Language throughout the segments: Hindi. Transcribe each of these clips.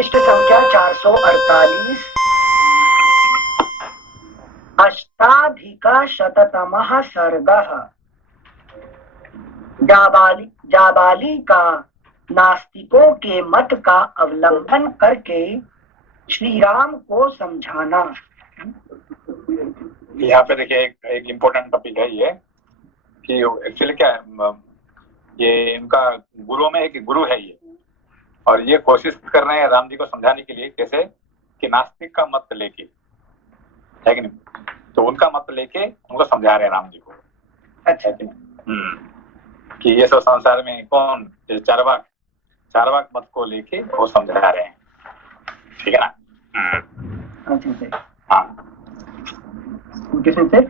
पृष्ठ संख्या 448, अष्टाधिकशततमः सर्गः। जाबाली का नास्तिकों के मत का अवलंबन करके श्री राम को समझाना। यहाँ पे देखिए एक इम्पोर्टेंट टॉपिक है ये कि एक्चुअली क्या है, ये इनका गुरुओं में एक गुरु है ये, और ये कोशिश कर रहे हैं राम जी को समझाने के लिए कैसे कि नास्तिक का मत लेके, है कि नहीं, तो उनका मत लेके उनको समझा रहे हैं राम जी को। अच्छा कि ये सब संसार में कौन, चारवाक मत को लेके वो समझा रहे हैं, ठीक है ना। हाँ, से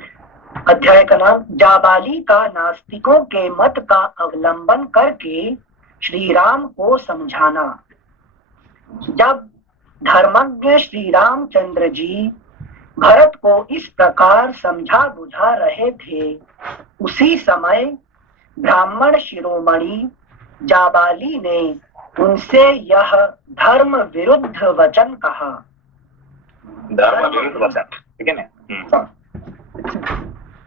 अध्याय का नाम जाबाली का नास्तिकों के मत का अवलंबन करके श्री राम को समझाना। जब धर्मज्ञ श्री रामचंद्र जी भरत को इस प्रकार समझा बुझा रहे थे, उसी समय ब्राह्मण शिरोमणि जाबाली ने उनसे यह धर्म विरुद्ध वचन कहा। धर्म विरुद्ध वचन, ठीक है ना।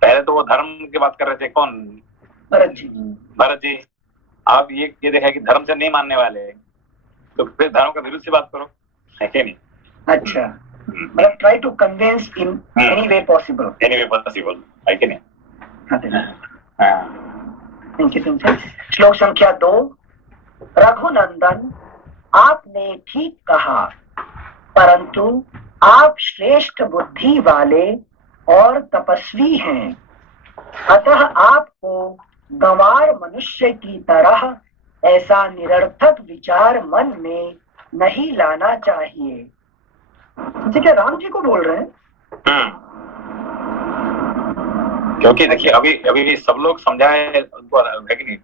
पहले तो वो धर्म की बात कर रहे थे, कौन? भरत जी। आप ये देखा कि धर्म से नहीं मानने वाले, तो फिर धर्म का विरुद्ध से बात करो, है कि नहीं। अच्छा, मतलब try to convince in any way possible, है कि नहीं। श्लोक संख्या 2। रघुनंदन, आपने ठीक कहा, परंतु आप श्रेष्ठ बुद्धि वाले और तपस्वी हैं, अतः आपको गंवार मनुष्य की तरह ऐसा निरर्थक विचार मन में नहीं लाना चाहिए। क्या राम जी को बोल रहे हैं? क्योंकि देखिए अभी सब लोग समझाए उनको, है कि नहीं।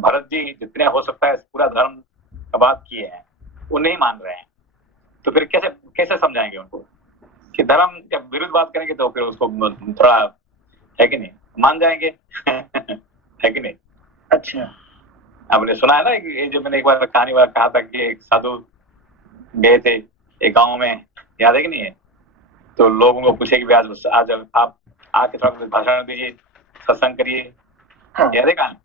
भरत जी जितने हो सकता है पूरा धर्म का बात किए हैं, वो नहीं मान रहे हैं, तो फिर कैसे समझाएंगे उनको कि धर्म जब विरुद्ध बात करेंगे तो फिर उसको थोड़ा, है कि नहीं, मान जाएंगे। है कि नहीं। अच्छा, आपने सुना है ना, ये जो मैंने एक बार कहानी बार कहा था कि एक साधु गए थे एक गांव में, याद है कि नहीं है। तो लोगों को पूछे कि आज आप आके थोड़ा भाषण दीजिए, सत्संग करिए। हाँ। याद है कहानी?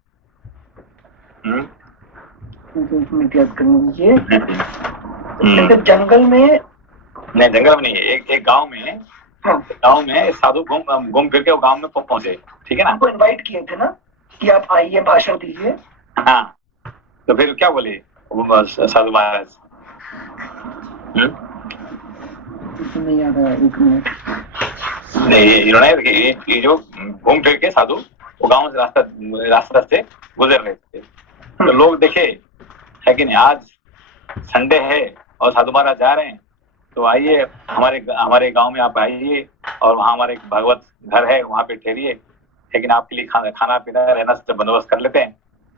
जंगल में नहीं, जंगल में नहीं है, एक गांव में। हाँ। गांव में साधु घूम फिर के वो गांव में पहुंचे, ठीक है ना। हमको इनवाइट किए थे ना कि आप आइए भाषण दीजिए। हाँ, तो फिर क्या बोले साधु महाराज? नहीं आ रहा, एक मिनट। नहीं, इन्होंने ये जो घूम फिर के साधु वो गांव से रास्ता से गुजर रहे थे, तो लोग देखे, है कि नहीं, आज संडे है और साधु महाराज जा रहे हैं, तो आइए हमारे गांव में आप आइए, और वहाँ हमारे भागवत घर है, वहाँ पे ठहरिए, लेकिन आपके लिए खाना पीना रहना सब बंदोबस्त कर लेते हैं।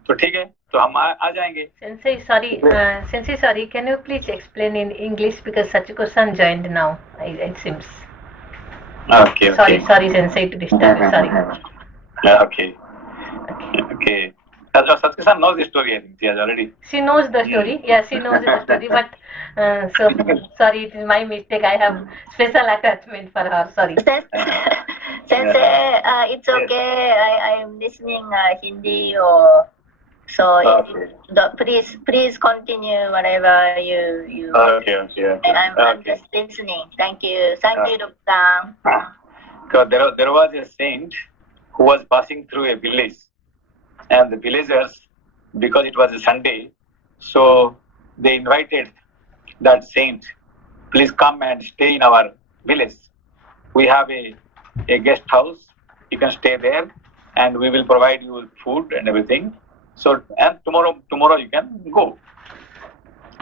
तो ठीक है, तो हम आ जाएंगे। Sensei, sorry, can you please explain in English because Sachiko-san joined now, it seems. Okay. Sorry, Sensei, to disturb you, sorry. Okay. Sachiko-san knows the story, I think she has already. She knows the story, yeah, she knows the story, but so sorry, it is my mistake. I have special attachment for her, sorry. Sensei, it's okay. I am listening Hindi or so. Okay. Please continue whatever you. Okay. I'm just listening. Thank you, Doctor. There was a saint who was passing through a village, and the villagers, because it was a Sunday, so they invited that saint, please come and stay in our village. We have a guest house, you can stay there, and we will provide you food and everything. So, and tomorrow you can go.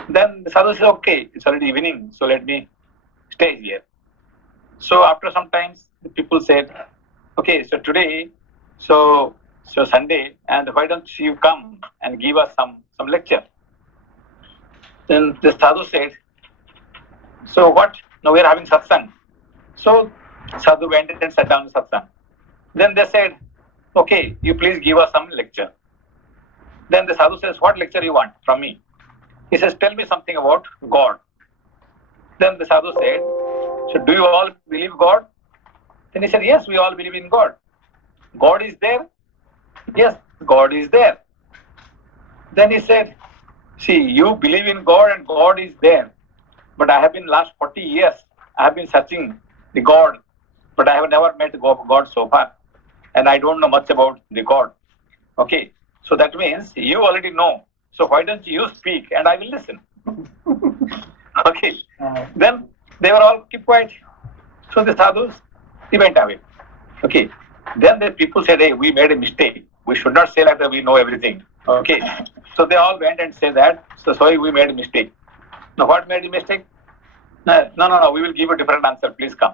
Then the sadhu said, okay, it's already evening, so let me stay here. So after some time, the people said, okay, so today, so Sunday, and why don't you come and give us some lecture? Then the sadhu said, so what? Now we are having satsang. So sadhu went and sat down in satsang. Then they said, okay, you please give us some lecture. Then the sadhu says, what lecture you want from me? He says, tell me something about God. Then the sadhu said, so do you all believe God? Then he said, yes, we all believe in God. God is there? Yes, God is there. Then he said, see, you believe in God and God is there. But I have been last 40 years, I have been searching the God, but I have never met God so far. And I don't know much about the God. Okay, so that means you already know. So why don't you speak and I will listen. Okay, then they were all keep quiet. So the sadhus, he went away. Okay, then the people said, hey, we made a mistake. We should not say like that we know everything. Okay, so they all went and said that, so sorry, we made a mistake. Now what made the mistake? No, we will give a different answer, please come.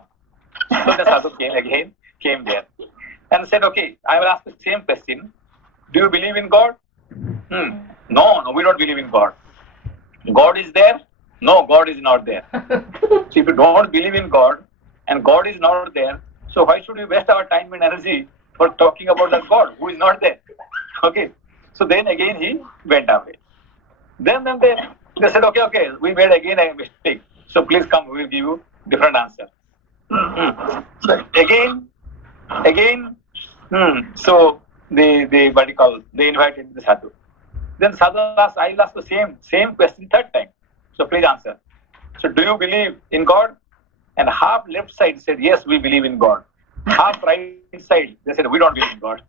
So the sadhu came there and said, okay, I will ask the same question. Do you believe in God? No, we don't believe in God. God is there? No, God is not there. So if you don't believe in God and God is not there, so why should we waste our time and energy for talking about that God who is not there? Okay. So then again he went away. Then they said, okay, we made again a mistake. So please come, we will give you different answer. So again, so they what you call, they invited the sadhu. Then sadhu asked, I will ask the same question third time. So please answer. So do you believe in God? And half left side said, yes, we believe in God. Half right side, they said, we don't believe in God.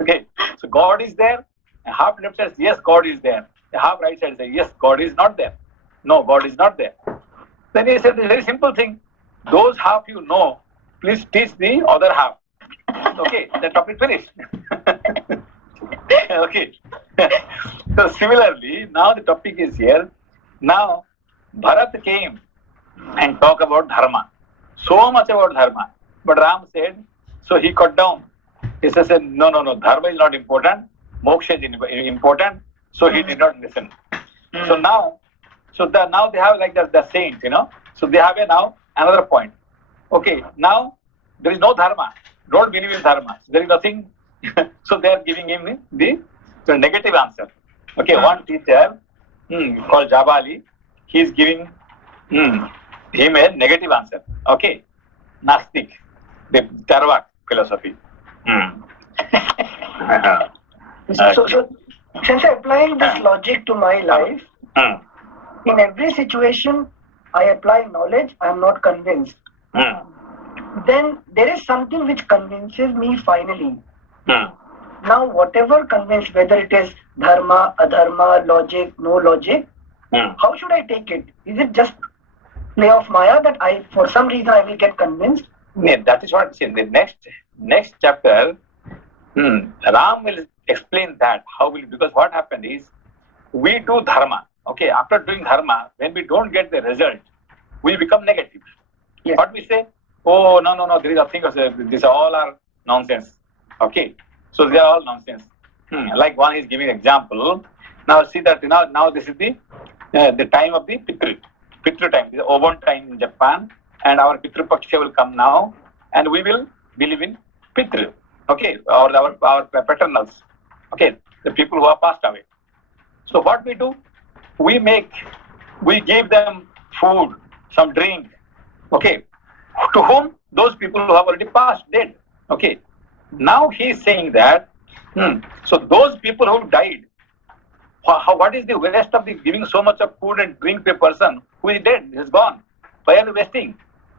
Okay, so God is there. And half left side says, yes, God is there. The half right side says, yes, God is not there. No, God is not there. Then he said, a very simple thing. Those half you know, please teach the other half. Okay, the topic finished. Okay. So similarly, now the topic is here. Now, Bharat came and talked about dharma. So much about dharma. But Ram said, so he cut down. He said, no, dharma is not important. Moksha is important. So he did not listen. So now they have like the saint, So they have now another point. Okay, now there is no dharma. Don't believe in dharma. There is nothing. So they are giving him the negative answer. Okay, one teacher called Jabali, he is giving him a negative answer. Okay, Nastik, the Charvak philosophy. So since applying this logic to my life, in every situation I apply knowledge, I am not convinced. Then there is something which convinces me finally. Now whatever convinces, whether it is dharma, adharma, logic, no logic, how should I take it? Is it just play of Maya that for some reason I will get convinced? Yeah, that is what in the next chapter, Ram will explain that because what happened is we do dharma. Okay, after doing dharma, when we don't get the result, we become negative. Yes. What we say? Oh no, there is nothing. These all are nonsense. Okay, so they are all nonsense. Like one is giving example. Now see that now this is the time of the Pitru time. This is Obon time in Japan, and our Pitru Paksha will come now, and we will believe in Pitru. Okay, or our paternals. Okay, the people who are passed away. So what we do? We give them food, some drink. Okay, to whom? Those people who have already passed, dead. Okay, now he is saying that. So those people who died, what is the waste of giving so much of food and drink to a person who is dead, is gone? Why are you wasting?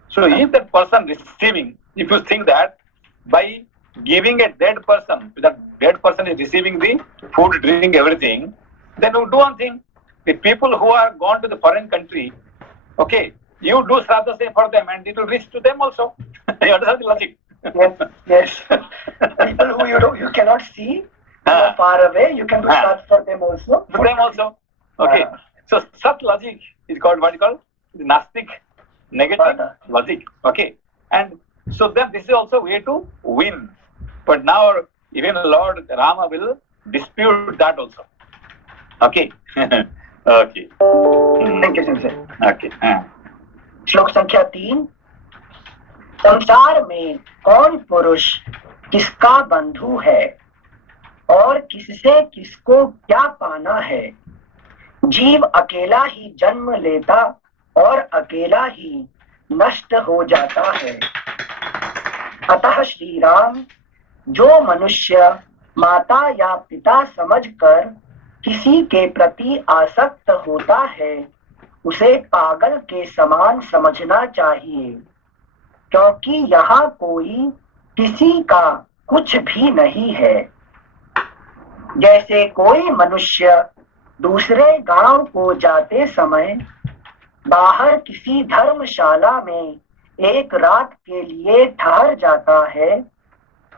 So if that person receiving, if you think that by giving a dead person, that dead person is receiving the food, drink, everything, then you do one thing. The people who are gone to the foreign country, okay, you do Shraddha say for them and it will reach to them also. You understand the logic? Yes. People who you cannot see, far away, you can do Shraddha for them also. For them also. Okay. So such logic is called what you call the Nastik negative logic. Okay. And so then this is also way to win. But now even Lord Rama will dispute that also. Okay. Okay. Thank you, Sensei. Okay. श्लोक संख्या 3। संसार में कौन पुरुष किसका बंधु है और किससे किसको क्या पाना है। जीव अकेला ही जन्म लेता और अकेला ही नष्ट हो जाता है। अतः श्री राम जो मनुष्य माता या पिता समझकर किसी के प्रति आसक्त होता है उसे पागल के समान समझना चाहिए, क्योंकि यहाँ कोई किसी का कुछ भी नहीं है। जैसे कोई मनुष्य दूसरे गांव को जाते समय बाहर किसी धर्मशाला में एक रात के लिए ठहर जाता है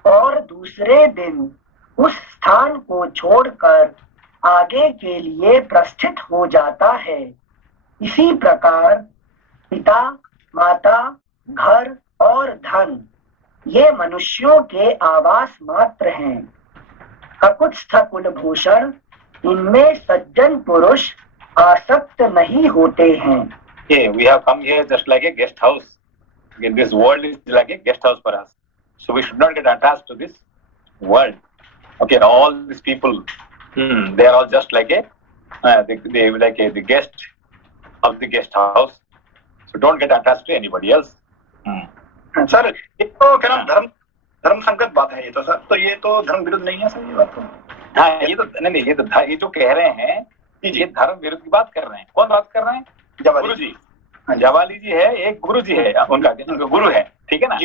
और दूसरे दिन उस स्थान को छोड़कर आगे के लिए प्रस्थित हो जाता है, इसी प्रकार पिता, माता, घर और धन ये मनुष्यों के आवास मात्र हैं। ककुत्स्थ कुलभूषण इनमें सज्जन पुरुष आसक्त नहीं होते हैं। Okay, we have come here just like a guest house. Okay, this world is like a guest house for us. So we should not get attached to this world. Okay, all these people, they are all just like the guest of the guest house. So don't get attached to anybody else. Sir ये तो क्या नाम धर्म संगत बात है ये तो सर, तो ये तो धर्म विरुद्ध नहीं है सर ये बात तो। हाँ, ये तो नहीं, ये जो कह रहे हैं ये धर्म विरुद्ध की बात कर रहे हैं। कौन बात कर रहे हैं? गुरु जी। जवाली जी है, एक गुरु जी है, उनका गुरु है, ठीक है ना।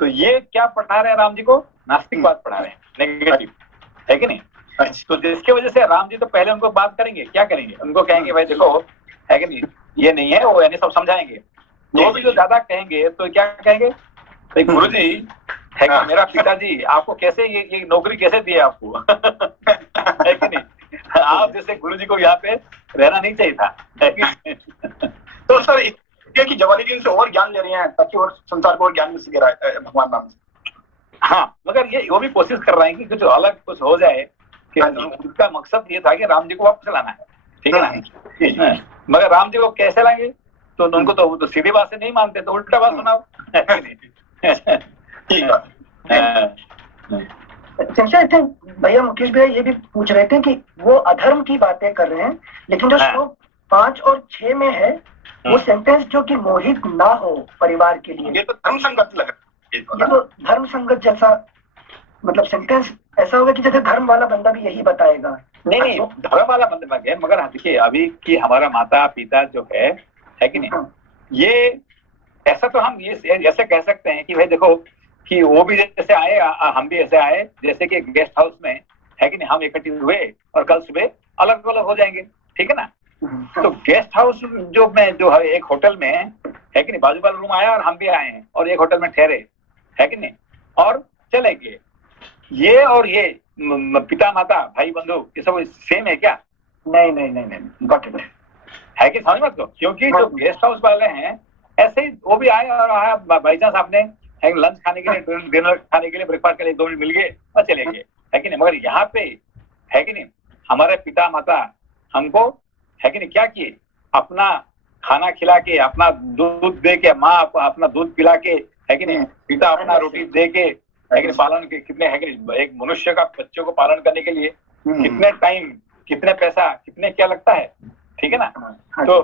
तो ये क्या पढ़ा रहे हैं राम जी को? नास्तिक बात पढ़ा रहे हैं, नेगेटिव, है कि नहीं। तो जिसके वजह से राम जी तो पहले उनको बात करेंगे, क्या करेंगे, उनको कहेंगे भाई देखो, है कि नहीं, ये नहीं है वो, यानी सब समझाएंगे। तो भी जो ज्यादा कहेंगे तो क्या कहेंगे, भाई गुरु जी है कि मेरा पिताजी आपको कैसे ये नौकरी कैसे दी है आपको है कि नहीं। आप जैसे गुरु जी को यहाँ पे रहना नहीं चाहिए था, है कि नहीं? तो सर ये कि जवाली जी उनसे और ज्ञान ले रहे हैं ताकि और संसार को और ज्ञान मिल सके भगवान राम से। हाँ, मगर ये वो भी कोशिश कर रहे हैं कि कुछ अलग कुछ हो जाए, कि उनका मकसद ये था कि राम जी को वापस लाना है, ठीक है ना। मगर राम जी को कैसे लाएंगे, तो उनको तो सीधी बात से नहीं मानते, तो उल्टा बात सुनाओ। भैया मुकेश भैया ये भी पूछ रहे थे कि वो अधर्म की बातें कर रहे हैं, लेकिन जो श्लोक 5 और 6 में है वो सेंटेंस जो कि मोहित ना हो परिवार के लिए, ये तो धर्म संगत लग रहा है। ये तो धर्म संगत जैसा मतलब सेंटेंस ऐसा होगा कि जैसे धर्म वाला बंदा भी यही बताएगा। नहीं, धर्म वाला बंदा है, मगर देखिए अभी की हमारा माता पिता जो है कि नहीं, ये ऐसा तो हम ये ऐसे कह सकते हैं कि भाई देखो कि वो भी जैसे आए, हम भी ऐसे आए, जैसे कि गेस्ट हाउस में है कि नहीं, हम इकट्ठे हुए और कल सुबह अलग अलग हो जाएंगे, ठीक है ना। तो गेस्ट हाउस जो है एक होटल में है कि नहीं, बाजू वाला रूम आया और हम भी आए हैं और एक होटल में ठहरे, है कि नहीं, और चले गए। ये और ये पिता माता भाई बंधु ये सब सेम है क्या? नहीं गॉट इट, है कि समझ मत लो, क्योंकि जो गेस्ट हाउस वाले हैं ऐसे ही वो भी आए और आया बाई चांस आपने लंच खाने के लिए, डिनर खाने के लिए, ब्रेकफास्ट के लिए 2 मिनट मिल गए और चले गए, है कि नहीं। मगर यहाँ पे है कि नहीं, हमारे पिता माता हमको है कि नहीं क्या किए, अपना खाना खिला के, अपना दूध दे के, माँ अपना दूध पिला के, है कि नहीं, पिता अपना रोटी दे के, है कि नहीं, पालन के कितने, है कि नहीं, एक मनुष्य का बच्चों को पालन करने के लिए कितने टाइम, कितने पैसा, कितने क्या लगता है, ठीक है ना। तो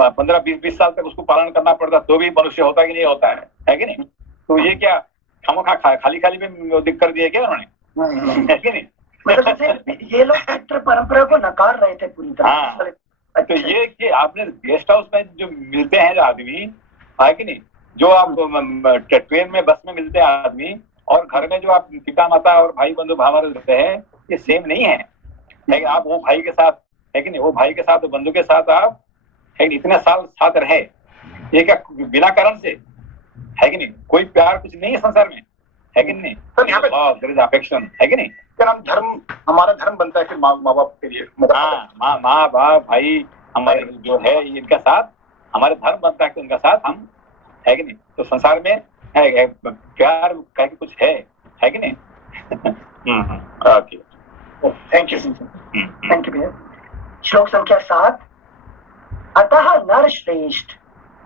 15-20 साल तक उसको पालन करना पड़ता, तो भी मनुष्य होता कि नहीं होता है कि नहीं। तो ये क्या खामोखा खाली में दिख कर दिए क्या उन्होंने, है कि नहीं। मतलब ये लोग पितृ परंपरा को नकार रहे थे पूरी तरह। हाँ, तो ये कि आपने गेस्ट हाउस में जो मिलते हैं जो आदमी, है कि नहीं, जो आप ट्रेन में बस में मिलते हैं आदमी, और घर में जो आप पिता माता और भाई बंधु भावर रहते हैं, ये सेम नहीं है। आप वो भाई के साथ, है कि नहीं, वो भाई के साथ, वो बंधु के साथ आप है कि इतने साल साथ रहे, ये क्या बिना कारण से, है कि नहीं। कोई प्यार कुछ नहीं है संसार में, है कि नहीं। सर यहाँ पे अफेक्शन, है कि नहीं। क्या नाम धर्म, हमारा धर्म बनता है फिर माँ बाप के लिए, हाँ, माँ बाप भाई हमारे जो है इनका साथ, हमारे धर्म बनता है कि उनका साथ हम, है कि नहीं। तो संसार में है प्यार कह के कुछ है कि नहीं। ओके, थैंक यू भैया। श्लोक संख्या 7। अतः नर श्रेष्ठ,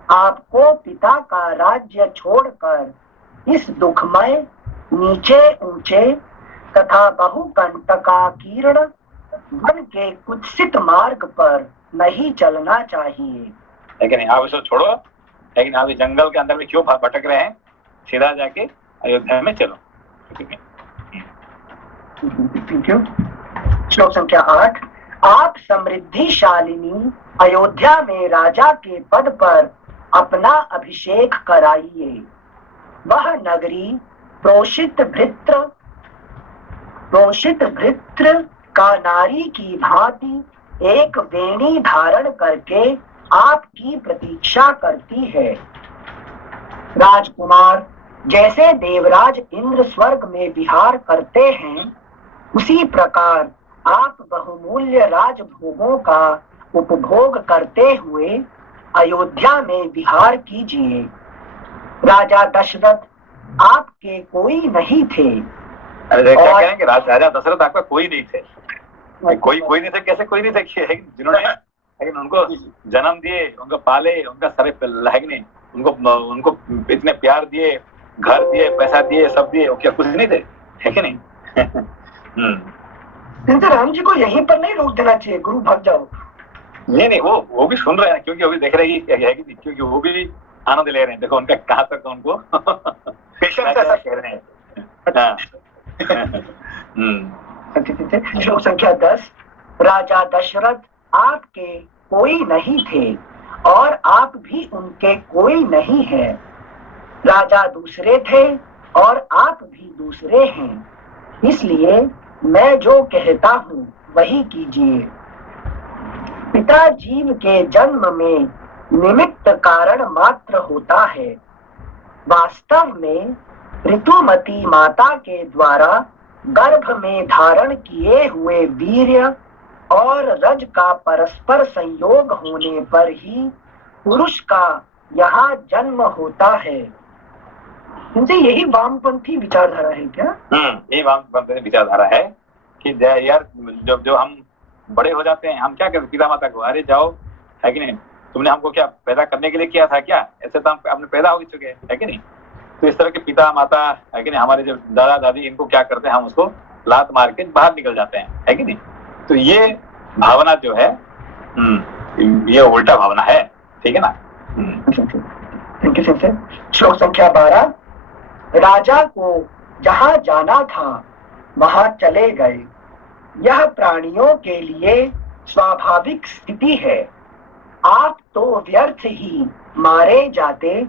आपको पिता का राज्य छोड़कर इस दुखमय नीचे ऊंचे तथा बहुकंटकाकीर्ण वन के कुत्सित मार्ग पर नहीं चलना चाहिए। है कि नहीं, आप इसको छोड़ो, लेकिन आप इस जंगल के अंदर में क्यों भटक रहे हैं, सीधा जाके अयोध्या में चलो। Thank you. श्लोक संख्या 8। आप समृद्धिशालिनी अयोध्या में राजा के पद पर अपना अभिषेक कराइए। वह नगरी प्रोषित भृत्र का नारी की भांति एक वेणी धारण करके आपकी प्रतीक्षा करती है। राजकुमार जैसे देवराज इंद्र स्वर्ग में विहार करते हैं, उसी प्रकार आप बहुमूल्य राजभोगों का उपभोग करते हुए अयोध्या में विहार कीजिए। राजा दशरथ आपके कोई नहीं थे। अरे क्या कहें कि राजा दशरथ आपका कोई नहीं थे। कोई नहीं थे, कैसे कोई नहीं थे, जिन्होंने लेकिन उनको जन्म दिए, उनको पाले, उनका सारे नहीं, उनको इतने प्यार दिए, घर दिए, पैसा दिए, सब दिए, क्या कुछ नहीं थे, है कि नहीं? राम जी को यहीं पर नहीं रोक देना चाहिए, गुरु भाग जाओ। नहीं, वो भी सुन रहे हैं, क्योंकि वो भी देख रहे हैं कि क्योंकि वो भी आनंद ले रहे हैं। देखो उनका कहाँ तक उनको पेशेंस ऐसा कह रहे हैं। श्लोक संख्या 10। राजा दशरथ आपके कोई नहीं थे और आप भी उनके कोई नहीं है। राजा दूसरे थे और आप भी दूसरे हैं, इसलिए मैं जो कहता हूँ वही कीजिए। पिता जीव के जन्म में निमित्त कारण मात्र होता है। वास्तव में ऋतुमती माता के द्वारा गर्भ में धारण किए हुए वीर्य और रज का परस्पर संयोग होने पर ही पुरुष का यहाँ जन्म होता है। इनसे यही वामपंथी विचारधारा है क्या? यही वामपंथी विचारधारा है कि यार जो हम बड़े हो जाते हैं, हम क्या कहते पिता माता को, अरे जाओ, है कि नहीं, तुमने हमको क्या पैदा करने के लिए किया था क्या? ऐसे तो हम अपने पैदा हो चुके हैं, है कि नहीं? तो इस तरह के पिता माता, है कि नहीं, हमारे जो दादा दादी, इनको क्या करते हैं, हम उसको लात मार के बाहर निकल जाते हैं, है कि नहीं? तो ये भावना जो है, ये उल्टा भावना है, ठीक है ना? श्लोक संख्या 12। राजा को जहाँ जाना था वहां चले गए, यह प्राणियों के लिए स्वाभाविक स्थिति है। आप तो व्यर्थ ही मारे जाते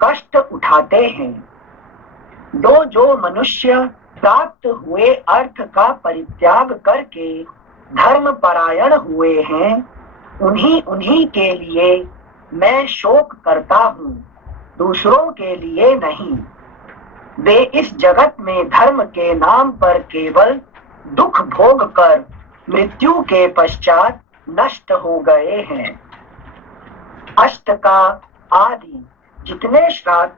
कष्ट उठाते हैं। जो मनुष्य प्राप्त हुए अर्थ का परित्याग करके धर्म परायण हुए हैं, उन्हीं के लिए मैं शोक करता हूँ, दूसरों के लिए नहीं। वे इस जगत में धर्म के नाम पर केवल दुख भोग कर मृत्यु के पश्चात नष्ट हो गए हैं। अष्टका आदि जितने श्राद्ध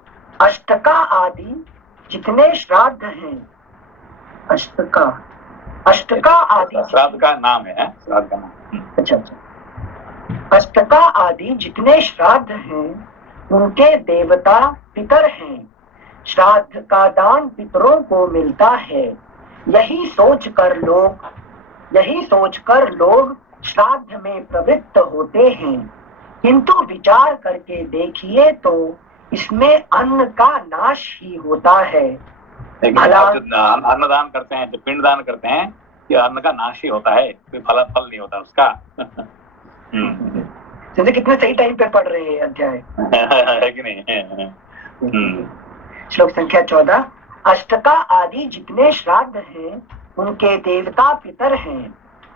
हैं, अष्टका आदि श्राद्ध का नाम है, श्राद्ध का नाम। अच्छा। अष्टका आदि जितने श्राद्ध हैं उनके देवता पितर हैं। श्राद्ध का दान पितरों को मिलता है। यही सोचकर लोग श्राद्ध में प्रवृत्त होते हैं, किंतु विचार करके देखिए तो इसमें अन्न का नाश ही होता है। अन्नदान करते हैं, जो पिंडदान करते हैं, ये अन्न का नाश ही होता है, कोई फल नहीं होता उसका। जैसे कितने सही टाइम पे पढ़ रहे हैं अध्याय, है कि नहीं? श्लोक संख्या 14। अष्टका आदि जितने श्राद्ध हैं उनके देवता पितर हैं।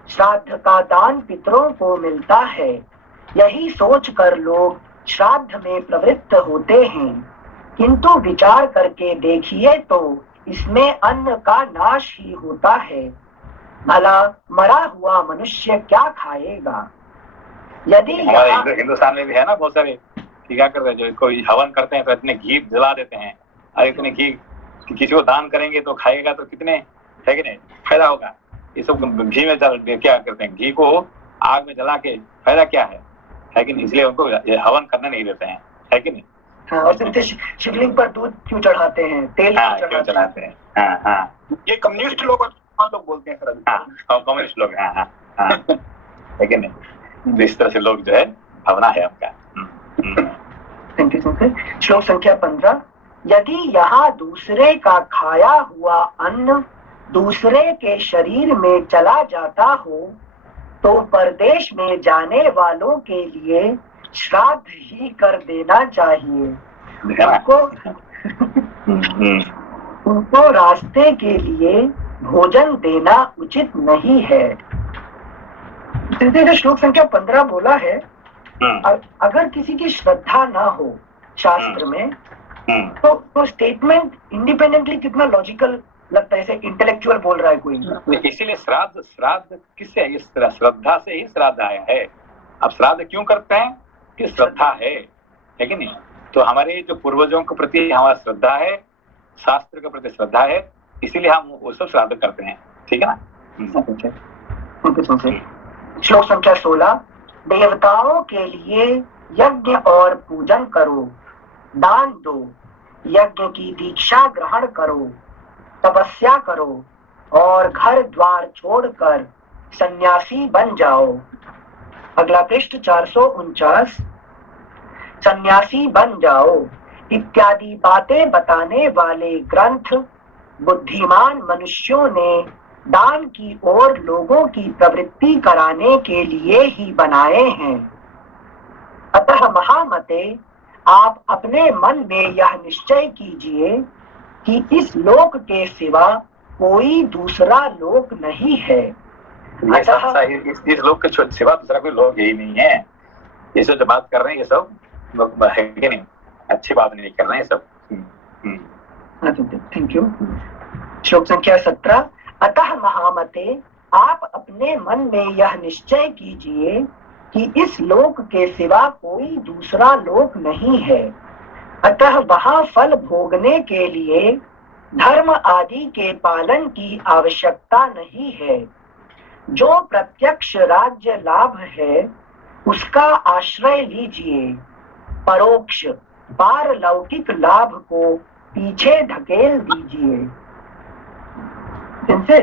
श्राद्ध का दान पितरों को मिलता है। यही सोचकर लोग श्राद्ध में प्रवृत्त होते हैं, किंतु विचार करके देखिए तो इसमें अन्न का नाश ही होता है। भला मरा हुआ मनुष्य क्या खाएगा? यदि हिंदुस्तान में भी है ना बहुत सारे, क्या करते हैं, जो कोई हवन करते हैं तो इतने घी जला देते हैं, और इतने घी किसी को दान करेंगे तो खाएगा तो कितने, है कि नहीं, फायदा होगा। ये सब घी में क्या करते हैं, घी को आग में जला के फायदा क्या है कि नहीं? इसलिए उनको हवन करने नहीं देते हैं, है कि नहीं? हाँ, और शिवलिंग पर दूध क्यों चढ़ाते हैं, तेल क्यों चढ़ाते हैं? हाँ। ये कम्युनिस्ट लोग बोलते हैं सर। हाँ, कम्युनिस्ट लोग, हाँ, है कि नहीं? इस तरह से लोग जो है भावना है आपका। Thank you simple. श्लोक संख्या 15। यदि यहाँ दूसरे का खाया हुआ अन्न दूसरे के शरीर में चला जाता हो तो परदेश में जाने वालों के लिए श्राद्ध ही कर देना चाहिए। उनको रास्ते के लिए भोजन देना उचित नहीं है। जो श्लोक संख्या 15 बोला है, अगर किसी की श्रद्धा ना हो शास्त्र में तो स्टेटमेंट इंडिपेंडेंटली कितना लॉजिकल लगता है, जैसे इंटेलेक्चुअल बोल रहा है कोई। इसीलिए श्राद्ध किससे है? इस तरह श्रद्धा से ही श्राद्ध आया है। अब श्राद्ध क्यों करते हैं? कि श्रद्धा है कि नहीं? तो हमारे जो पूर्वजों के प्रति हमारा श्रद्धा है, शास्त्र के प्रति श्रद्धा है, इसीलिए हम वो सब श्राद्ध करते हैं। ठीक है ना? श्लोक संख्या 16। देवताओं के लिए यज्ञ और पूजन करो, दान दो, यज्ञ की दीक्षा ग्रहण करो, तपस्या करो और घर द्वार छोड़कर सन्यासी बन जाओ। अगला पृष्ठ 449। सन्यासी बन जाओ इत्यादि बातें बताने वाले ग्रंथ बुद्धिमान मनुष्यों ने दान की ओर लोगों की प्रवृत्ति कराने के लिए ही बनाए हैं। अतः महामते, आप अपने मन में यह निश्चय कीजिए कि इस लोक के सिवा कोई दूसरा लोक नहीं है। इस लोक के सिवा दूसरा कोई लोक यही नहीं है। ये सब जो बात कर रहे हैं ये सब लोग है कि नहीं? अच्छी बात नहीं कर रहे हैं सब। Thank you. श्लोक संख्या 17। अतः महामते, आप अपने मन में यह निश्चय कीजिए कि इस लोक के सिवा कोई दूसरा लोक नहीं है। अतः वहां फल भोगने के लिए धर्म आदि के पालन की आवश्यकता नहीं है। जो प्रत्यक्ष राज्य लाभ है उसका आश्रय लीजिए, परोक्ष पारलौकिक लाभ को पीछे धकेल दीजिए। जिनसे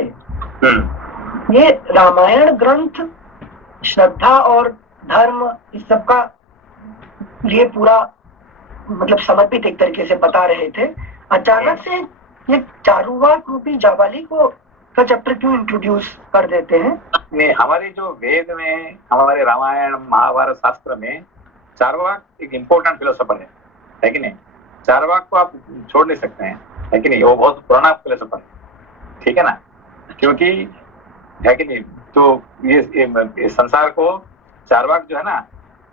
ये रामायण ग्रंथ श्रद्धा और धर्म इस सब का लिए पूरा मतलब समर्पित एक तरीके से बता रहे थे। अचानक से ये चारुवाक रूपी जाबाली को का चैप्टर क्यों इंट्रोड्यूस कर देते हैं? हमारे जो वेद में, हमारे रामायण महाभारत शास्त्र में चारवाक एक इम्पोर्टेंट फिलोसोफर है कि नहीं? चारवाक को आप छोड़ नहीं सकते हैं, है कि नहीं? वो बहुत पुराना फिलोसोफर है, ठीक है ना? क्योंकि है कि नहीं, तो ये संसार को चारवाक जो है ना,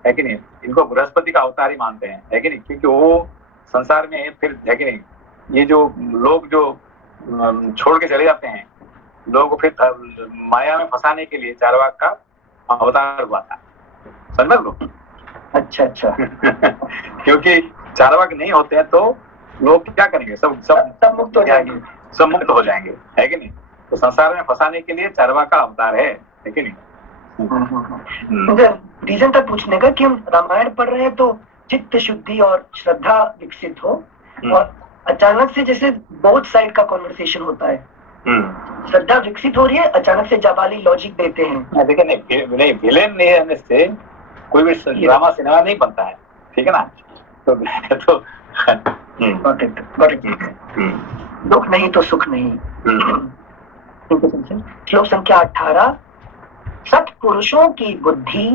है कि नहीं, इनको बृहस्पति का अवतार ही मानते हैं, है कि नहीं? क्योंकि वो संसार में फिर, है कि नहीं, ये जो लोग जो छोड़ के चले जाते हैं, लोगों को फिर माया में फंसाने के लिए चारवाक का अवतार हुआ था। समझ लो। अच्छा अच्छा। क्योंकि चारवाक नहीं होते हैं तो लोग क्या करेंगे? सब मुक्त हो जाएंगे, सब मुक्त हो जाएंगे, है कि नहीं? तो संसार में फंसाने के लिए चारवाक का अवतार है कि नहीं? रीजन था पूछने का कि हम रामायण पढ़ रहे हैं तो चित्त शुद्धि और श्रद्धा विकसित हो, और अचानक से जैसे बोथ साइड का कॉन्वर्सेशन होता है, श्रद्धा विकसित हो रही है, अचानक से जाबाली लॉजिक देते हैं। देखिए नहीं, विलेन नहीं रहने से कोई भी ड्रामा सिनेमा नहीं बनता है, ठीक है ना? तो दुख नहीं तो सुख नहीं। श्लोक संख्या 18। सत्पुरुषों की बुद्धि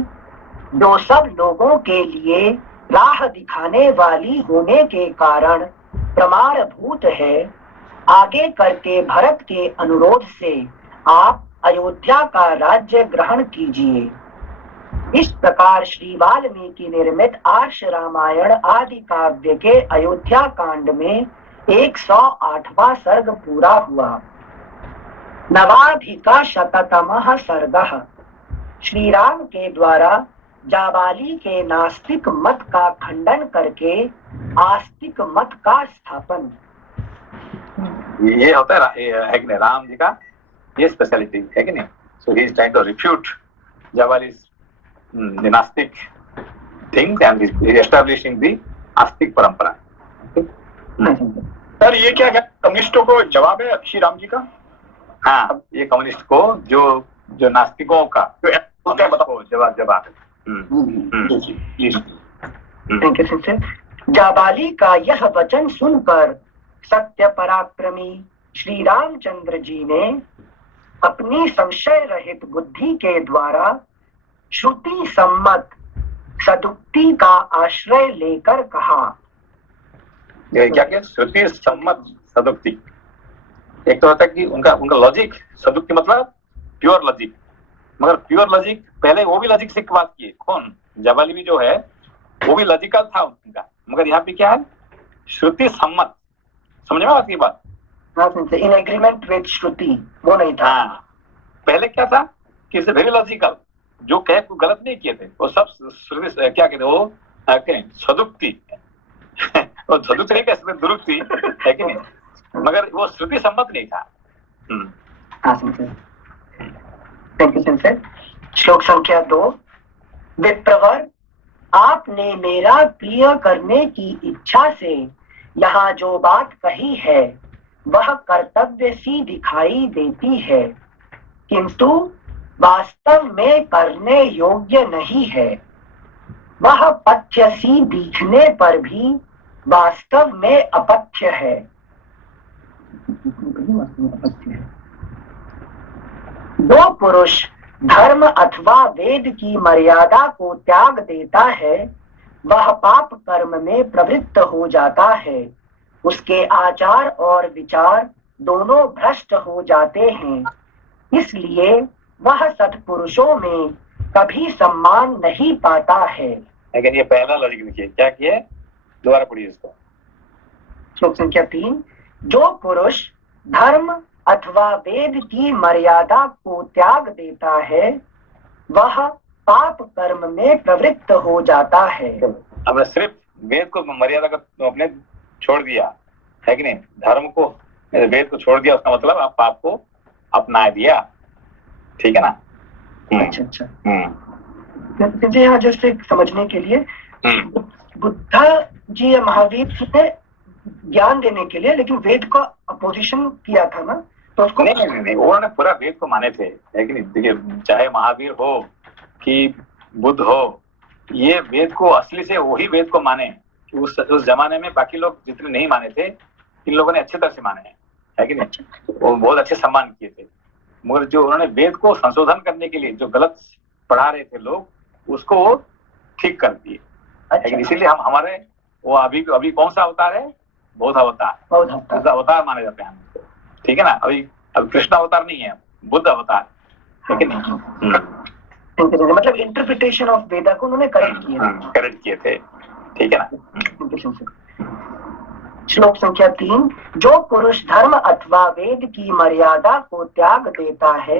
जो सब लोगों के लिए राह दिखाने वाली होने के कारण प्रमाणभूत है, आगे करके भरत के अनुरोध से आप अयोध्या का राज्य ग्रहण कीजिए। इस प्रकार श्री वाल्मीकि निर्मित आर्ष रामायण आदि काव्य के अयोध्या कांड में 108वां सर्ग पूरा हुआ। नवाधिका शततमः सर्गः। श्री राम के द्वारा जाबाली के नास्तिक मत का खंडन करके आस्तिक मत का स्थापन। ये होता है कि नहीं, राम जी का ये स्पेशलिटी है कि नहीं? So he is trying to refute Jabali's नास्तिक थिंग्स एंड एस्टैब्लिशिंग द आस्तिक परंपरा। सर ये क्या कम्युनिस्टों को जवाब है श्री राम जी का? हाँ, ये कम्युनिस्ट को जो नास्तिकों का जवाब। जाबाली का यह वचन सुनकर सत्य पराक्रमी श्री रामचंद्र जी ने अपनी संशय रहित बुद्धि के द्वारा श्रुति सम्मत सदुक्ति का आश्रय लेकर कहा। ये क्या क्या श्रुति सम्मत सदुक्ति, एक तो होता है कि उनका लॉजिक, सदुक्ति मतलब प्योर लॉजिक, मगर प्योर लॉजिक पहले वो भी लॉजिक से बात किए, कौन जाबाली भी जो है वो भी लॉजिकल था उनका, मगर यहाँ पे क्या है श्रुति सम्मत, समझ में आती बात। इन एग्रीमेंट विद श्रुति वो नहीं था। हाँ, पहले क्या था कि इसे वेरी लॉजिकल, जो कहे को गलत नहीं किए थे वो सब श्रुति क्या कहते वो सदुक्ति वो सदुक्ति नहीं कह सकते, दुरुक्ति है कि नहीं, मगर वो श्रुति सम्मत नहीं था। Thank you sensor. श्लोक संख्या 2। विप्रवर, आपने मेरा प्रिय करने की इच्छा से यहाँ जो बात कही है वह कर्तव्य सी दिखाई देती है, किंतु वास्तव में करने योग्य नहीं है। वह पथ्य सी दिखने पर भी वास्तव में अपथ्य है। जो पुरुष धर्म अथवा वेद की मर्यादा को त्याग देता है वह पाप कर्म में प्रवृत्त हो जाता है। उसके आचार और विचार दोनों भ्रष्ट हो जाते हैं, इसलिए वह सत्पुरुषों में कभी सम्मान नहीं पाता है। लेकिन ये पहला लॉजिक लिखिए, क्या किया, दोबारा पढ़िए इसको। श्लोक संख्या 3। जो पुरुष धर्म अथवा वेद की मर्यादा को त्याग देता है वह पाप कर्म में प्रवृत्त हो जाता है। हमने सिर्फ वेद को मर्यादा को अपने छोड़ दिया है कि नहीं, धर्म को वेद को छोड़ दिया, उसका मतलब आप पाप को अपना दिया, ठीक है ना। अच्छा। मुझे यहाँ जैसे समझने के लिए बुद्धा जी या महावीर जी ने ज्ञान देने के लिए लेकिन वेद का अपोजिशन किया था ना, तो उसको नहीं उन्होंने पूरा वेद को माने थे, है कि नहीं। देखिए चाहे महावीर हो कि बुद्ध हो, ये वेद को असली से वही वेद को माने। उस जमाने में बाकी लोग जितने नहीं माने थे, इन लोगों ने अच्छी तरह से माने हैं, है कि नहीं, वो बहुत अच्छे सम्मान किए थे। मगर जो उन्होंने वेद को संशोधन करने के लिए जो गलत पढ़ा रहे थे लोग, उसको ठीक कर दिए। इसीलिए हम हमारे वो अभी कौन सा अवतार है, बौद्ध अवतार माने जाते हैं, ठीक है ना। अभी कृष्ण अवतार नहीं है, बुद्ध अवतार, ठीक है नहीं। मतलब इंटरप्रिटेशन ऑफ वेदा को उन्होंने करेक्ट किए थे, ठीक है ना। श्लोक संख्या 3। जो पुरुष धर्म अथवा वेद की मर्यादा को त्याग देता है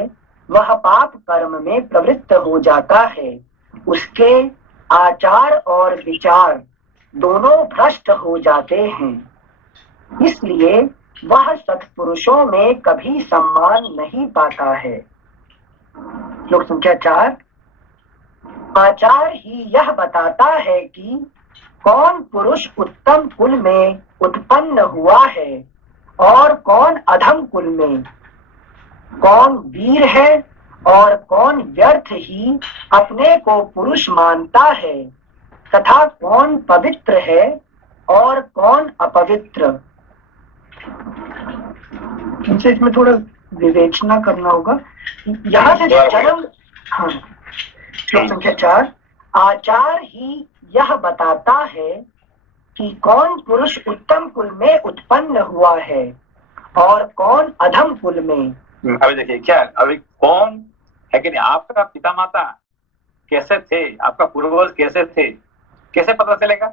वह पाप कर्म में प्रवृत्त हो जाता है। उसके आचार और विचार दोनों भ्रष्ट हो जाते हैं, इसलिए वह सत्पुरुषों में कभी सम्मान नहीं पाता है। श्लोक संख्या 4। आचार ही यह बताता है कि कौन पुरुष उत्तम कुल में उत्पन्न हुआ है और कौन अधम कुल में, कौन वीर है और कौन व्यर्थ ही अपने को पुरुष मानता है, तथा कौन पवित्र है और कौन अपवित्र। इसमें थोड़ा विवेचना करना होगा। यहाँ से जन्म, हाँ, श्लोक संख्या 4। आचार ही यह बताता है कि कौन पुरुष उत्तम कुल में उत्पन्न हुआ है और कौन अधम कुल में। अभी देखिए क्या, अभी कौन है कि नहीं, आपका पिता माता कैसे थे, आपका पूर्वज कैसे थे, कैसे पता चलेगा?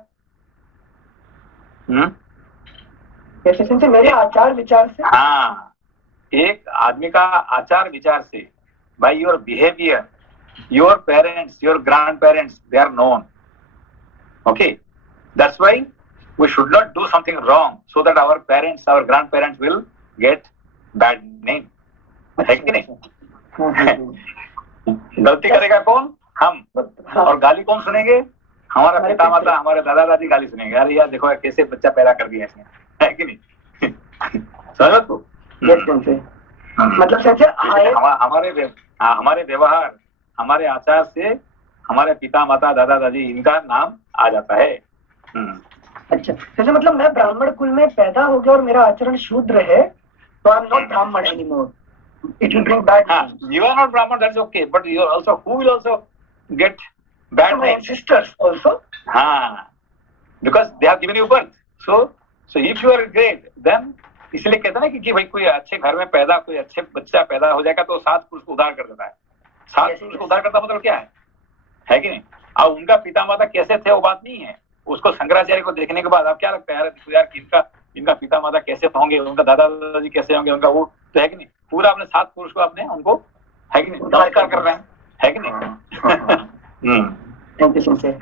कैसे? मेरे आचार विचार से। हाँ, एक आदमी का आचार विचार से, by your behaviour, your parents, your grandparents, they are known. Okay, that's why we should not do something wrong so that our parents, our grandparents will get bad name. है कि नहीं? गलती करेगा कौन? हम। और गाली कौन सुनेंगे? हमारा पिता माता, हमारे दादा दादी गाली सुनेंगे, अरे यार देखो कैसे बच्चा पैदा कर दिया इसने, है कि नहीं? समझ तो? मतलब हमारे व्यवहार, हमारे आचार से हमारे पिता माता दादा दादी इनका नाम आ जाता है। अच्छा, जैसे मतलब मैं ब्राह्मण कुल में पैदा हो गया और मेरा आचरण शूद्र है, तो आई एम नॉट ब्राह्मण anymore, it will bring bad name. You are not Brahman, that's okay, but you are also, who will also get bad My name? ancestors also. Because they have given you birth. So if you are great, then इसलिए कहते हैं ना कि भाई कोई अच्छे घर में पैदा, कोई अच्छे बच्चा पैदा हो जाएगा तो 7 पुरुष को उद्धार कर देता है। 7 पुरुष को उद्धार करता मतलब क्या है कि नहीं? अब उनका पिता माता कैसे थे वो बात नहीं है, उसको शंकराचार्य को देखने के बाद अब क्या लगता है यार इनका पिता माता कैसे होंगे, उनका दादा दादाजी कैसे होंगे, उनका वो तो है कि नहीं, पूरा अपने 7 पुरुष को अपने उनको है कि नहीं नमस्कार कर रहे हैं, है कि नहीं? Thank you sir.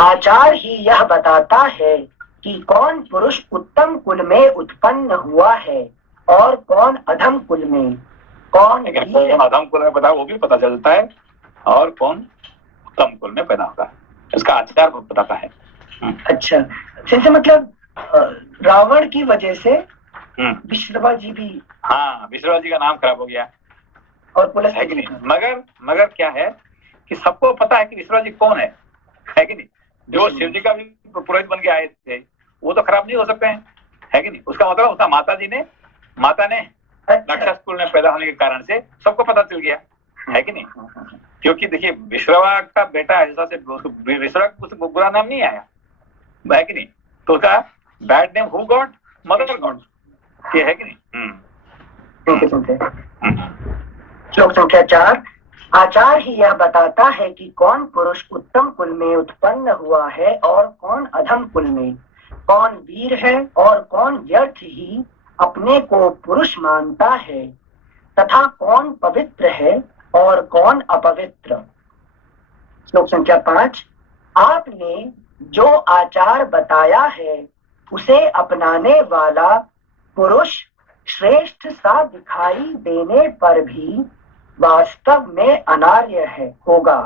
आचार ही यह बताता है कि कौन पुरुष उत्तम कुल में उत्पन्न हुआ है और कौन अधम कुल में, कौन अधम कुल में बताओ वो भी पता चलता है, और कौन उत्तम कुल में पैदा होता है इसका आचार बताता है। अच्छा, जैसे मतलब रावण की वजह से विश्रवा जी भी, विश्रवा जी का नाम खराब हो गया और पुलिस है कि नहीं? मगर क्या है कि सबको पता है कि विश्रवा जी कौन है कि नहीं? जो शिव जी का भी पुरोहित बन के आए थे वो तो खराब नहीं हो सकते हैं, है कि नहीं? उसका मतलब उसका माता ने राक्षस कुल में पैदा होने के कारण से सबको पता चल गया, है कि नहीं? क्योंकि देखिए विश्रवा का बेटा ऐसा से विश्रवा को कुछ बुरा नाम नहीं आया, है कि नहीं? तो उसका bad name who God, mother God, ये है कि नहीं? श्लोक संख्या 4। आचार ही यह बताता है कि कौन पुरुष उत्तम कुल में उत्पन्न हुआ है और कौन अधम कुल में, कौन वीर है और कौन व्यर्थ ही अपने को पुरुष मानता है, तथा कौन पवित्र है और कौन अपवित्र। श्लोक संख्या 5। आपने जो आचार बताया है उसे अपनाने वाला पुरुष श्रेष्ठ सा दिखाई देने पर भी वास्तव में अनार्य है होगा।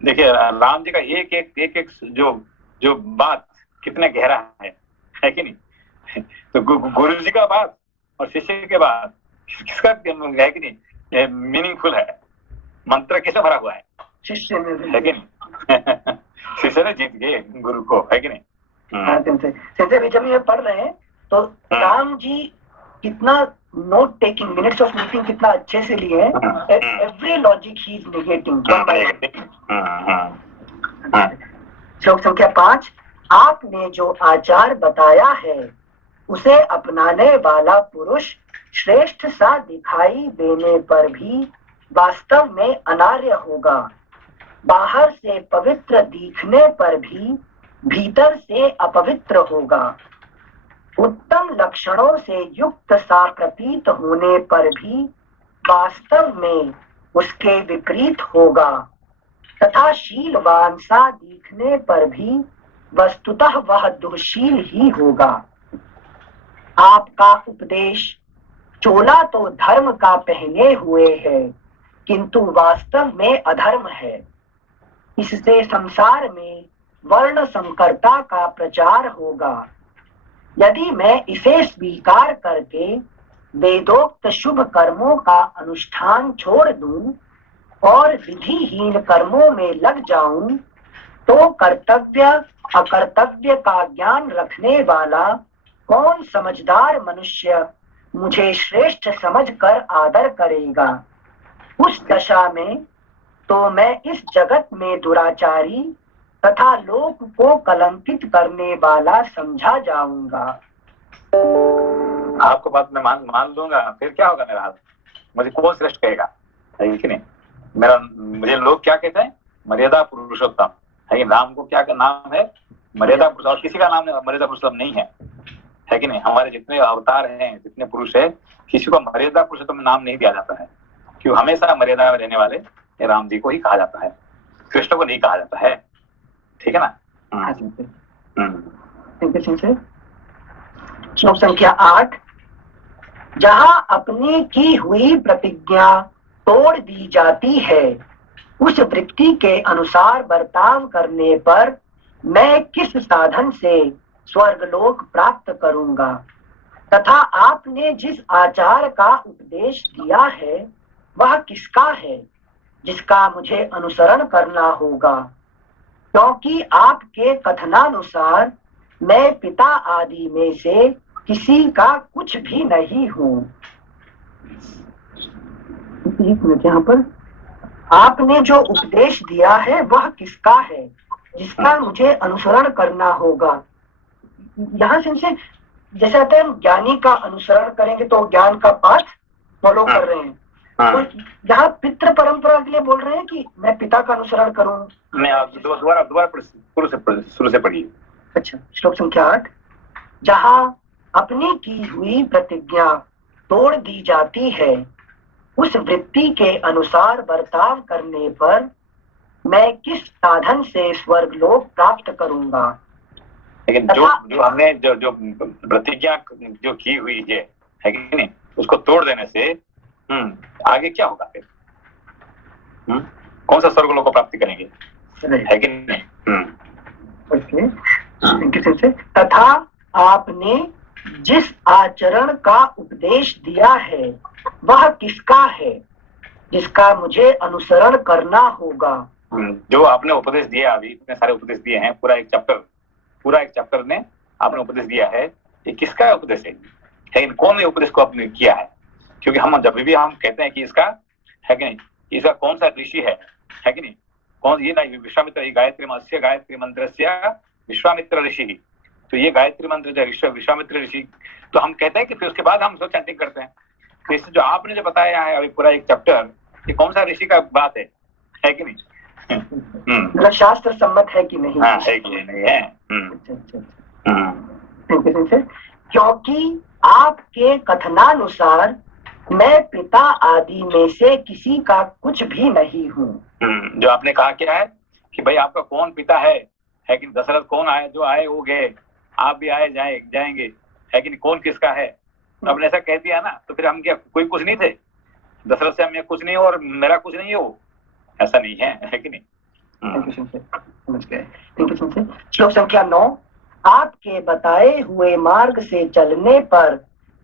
देखिए राम जी का एक जो बात कितने गहरा है कि नहीं? तो गुरु जी का बात और शिष्य के बाद किसका है कि नहीं मीनिंगफुल है, मंत्र किसे भरा हुआ है? शिष्य ने, है कि नहीं? शिष्य ने जीत गए गुरु को, है कि नहीं? जैसे जब ये पढ़ रहे हैं तो राम जी कितना note taking, minutes of meeting कितना अच्छे से लिए हैं, every logic he is negating. श्लोक संख्या 5। आपने जो आचार बताया है उसे अपनाने वाला पुरुष श्रेष्ठ सा दिखाई देने पर भी वास्तव में अनार्य होगा, बाहर से पवित्र दिखने पर भी भीतर से अपवित्र होगा, उत्तम लक्षणों से युक्त सा प्रतीत होने पर भी वास्तव में उसके विपरीत होगा, तथा शीलवान सा दिखने पर भी वस्तुतः वह दुर्शील ही होगा। आपका उपदेश चोला तो धर्म का पहने हुए है किंतु वास्तव में अधर्म है, इससे संसार में वर्ण संकरता का प्रचार होगा। यदि मैं इसे स्वीकार करके वेदोक्त शुभ कर्मों का अनुष्ठान छोड़ दूं और विधिहीन कर्मों में लग जाऊं तो कर्तव्य अकर्तव्य का ज्ञान रखने वाला कौन समझदार मनुष्य मुझे श्रेष्ठ समझकर आदर करेगा? उस दशा में तो मैं इस जगत में दुराचारी तथा लोक को कलंकित करने वाला समझा जाऊंगा। आपको बात मैं मान लूंगा, फिर क्या होगा मेरा हाल? मुझे कौन श्रेष्ठ कहेगा, है कि नहीं? मुझे लोग क्या कहते हैं? मर्यादा पुरुषोत्तम, है कि नाम को क्या नाम है? मर्यादा पुरुष, और किसी का नाम मर्यादा पुरुषोत्तम नहीं है कि नहीं? हमारे जितने अवतार हैं, जितने पुरुष है, किसी को मर्यादा पुरुषोत्तम नाम नहीं दिया जाता है, क्यों? हमेशा मर्यादा में रहने वाले राम जी को ही कहा जाता है, कृष्ण को नहीं कहा जाता है, ठीक है ना? श्लोक संख्या 8। जहां अपनी की हुई प्रतिज्ञा तोड़ दी जाती है उस वृत्ति के अनुसार बर्ताव करने पर मैं किस साधन से स्वर्गलोक प्राप्त करूंगा, तथा आपने जिस आचार का उपदेश दिया है वह किसका है जिसका मुझे अनुसरण करना होगा, क्योंकि आपके कथनानुसार मैं पिता आदि में से किसी का कुछ भी नहीं हूँ। एक मिनट, यहाँ पर आपने जो उपदेश दिया है वह किसका है जिसका मुझे अनुसरण करना होगा। यहाँ से जैसे आते हैं, हम ज्ञानी का अनुसरण करेंगे तो ज्ञान का पाठ फॉलो कर रहे हैं। तो यहाँ पितृ परंपरा के लिए बोल रहे हैं कि मैं पिता का अनुसरण करूं। नहीं, आप दोबारा शुरू से पढ़िए। अच्छा, श्लोक संख्या 8। जहाँ अपनी की हुई प्रतिज्ञा तोड़ दी जाती है, उस वृत्ति के अनुसार बर्ताव करने पर मैं किस साधन से स्वर्गलोक प्राप्त करूंगा। लेकिन जो हमने जो प्रतिज्ञा जो की हुई है कि नहीं, उसको तोड़ देने से आगे क्या होगा फिर? कौन सा स्वर्गलोक को प्राप्ति करेंगे, है कि नहीं? तथा आपने जिस आचरण का उपदेश दिया है वह किसका है जिसका मुझे अनुसरण करना होगा। जो आपने उपदेश दिया, अभी इतने सारे उपदेश दिए हैं, पूरा एक चैप्टर ने आपने उपदेश दिया है, ये किसका उपदेश है? लेकिन कौन ने उपदेश को आपने किया है? क्योंकि हम जब भी हम कहते हैं कि इसका है कि नहीं, इसका कौन सा ऋषि है कि नहीं, कौन, ये ना विश्वामित्र, ये गायत्री मंत्र से विश्वामित्र ऋषि, तो ये गायत्री मंत्र जो विश्वामित्र ऋषि, तो हम कहते हैं कि फिर उसके बाद हम उसको चैंटिंग करते हैं। तो इससे जो आपने जो बताया है अभी पूरा एक चैप्टर, ये कौन सा ऋषि का बात है कि नहीं? मतलब शास्त्र सम्मत है कि नहीं? हाँ, है कि नहीं है। क्योंकि आपके कथनानुसार मैं पिता आदि में से किसी का कुछ भी नहीं हूँ। जो आपने कहा क्या है कि भाई आपका कौन पिता है कि दशरथ कौन आए, जो आए वो गए, आप भी आए जाएंगे, है कि नहीं, कौन किसका है? आपने ऐसा कह दिया ना, तो फिर हम क्या कोई कुछ नहीं थे? दशरथ से मैं कुछ नहीं हूँ और मेरा कुछ नहीं हो, ऐसा नहीं है कि नहीं? समझ गए। श्लोक संख्या 9। आपके बताए हुए मार्ग से चलने पर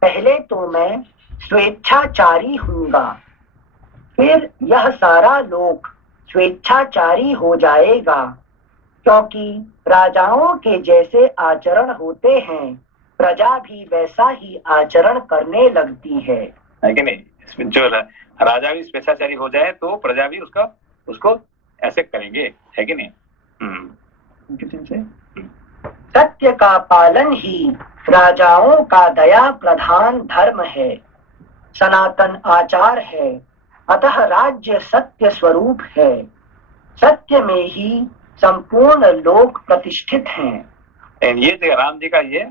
पहले तो मैं स्वेच्छाचारी हूँगा, फिर यह सारा लोक स्वेच्छाचारी हो जाएगा, क्योंकि राजाओं के जैसे आचरण होते हैं प्रजा भी वैसा ही आचरण करने लगती है कि नहीं? जो राजा भी स्वेच्छाचारी हो जाए तो प्रजा भी उसको ऐसे करेंगे, है कि नहीं? सत्य का पालन ही राजाओं का दया प्रधान धर्म है, सनातन आचार है, अतः राज्य सत्य स्वरूप है, सत्य में ही संपूर्ण लोक प्रतिष्ठित हैं। ये राम जी का ये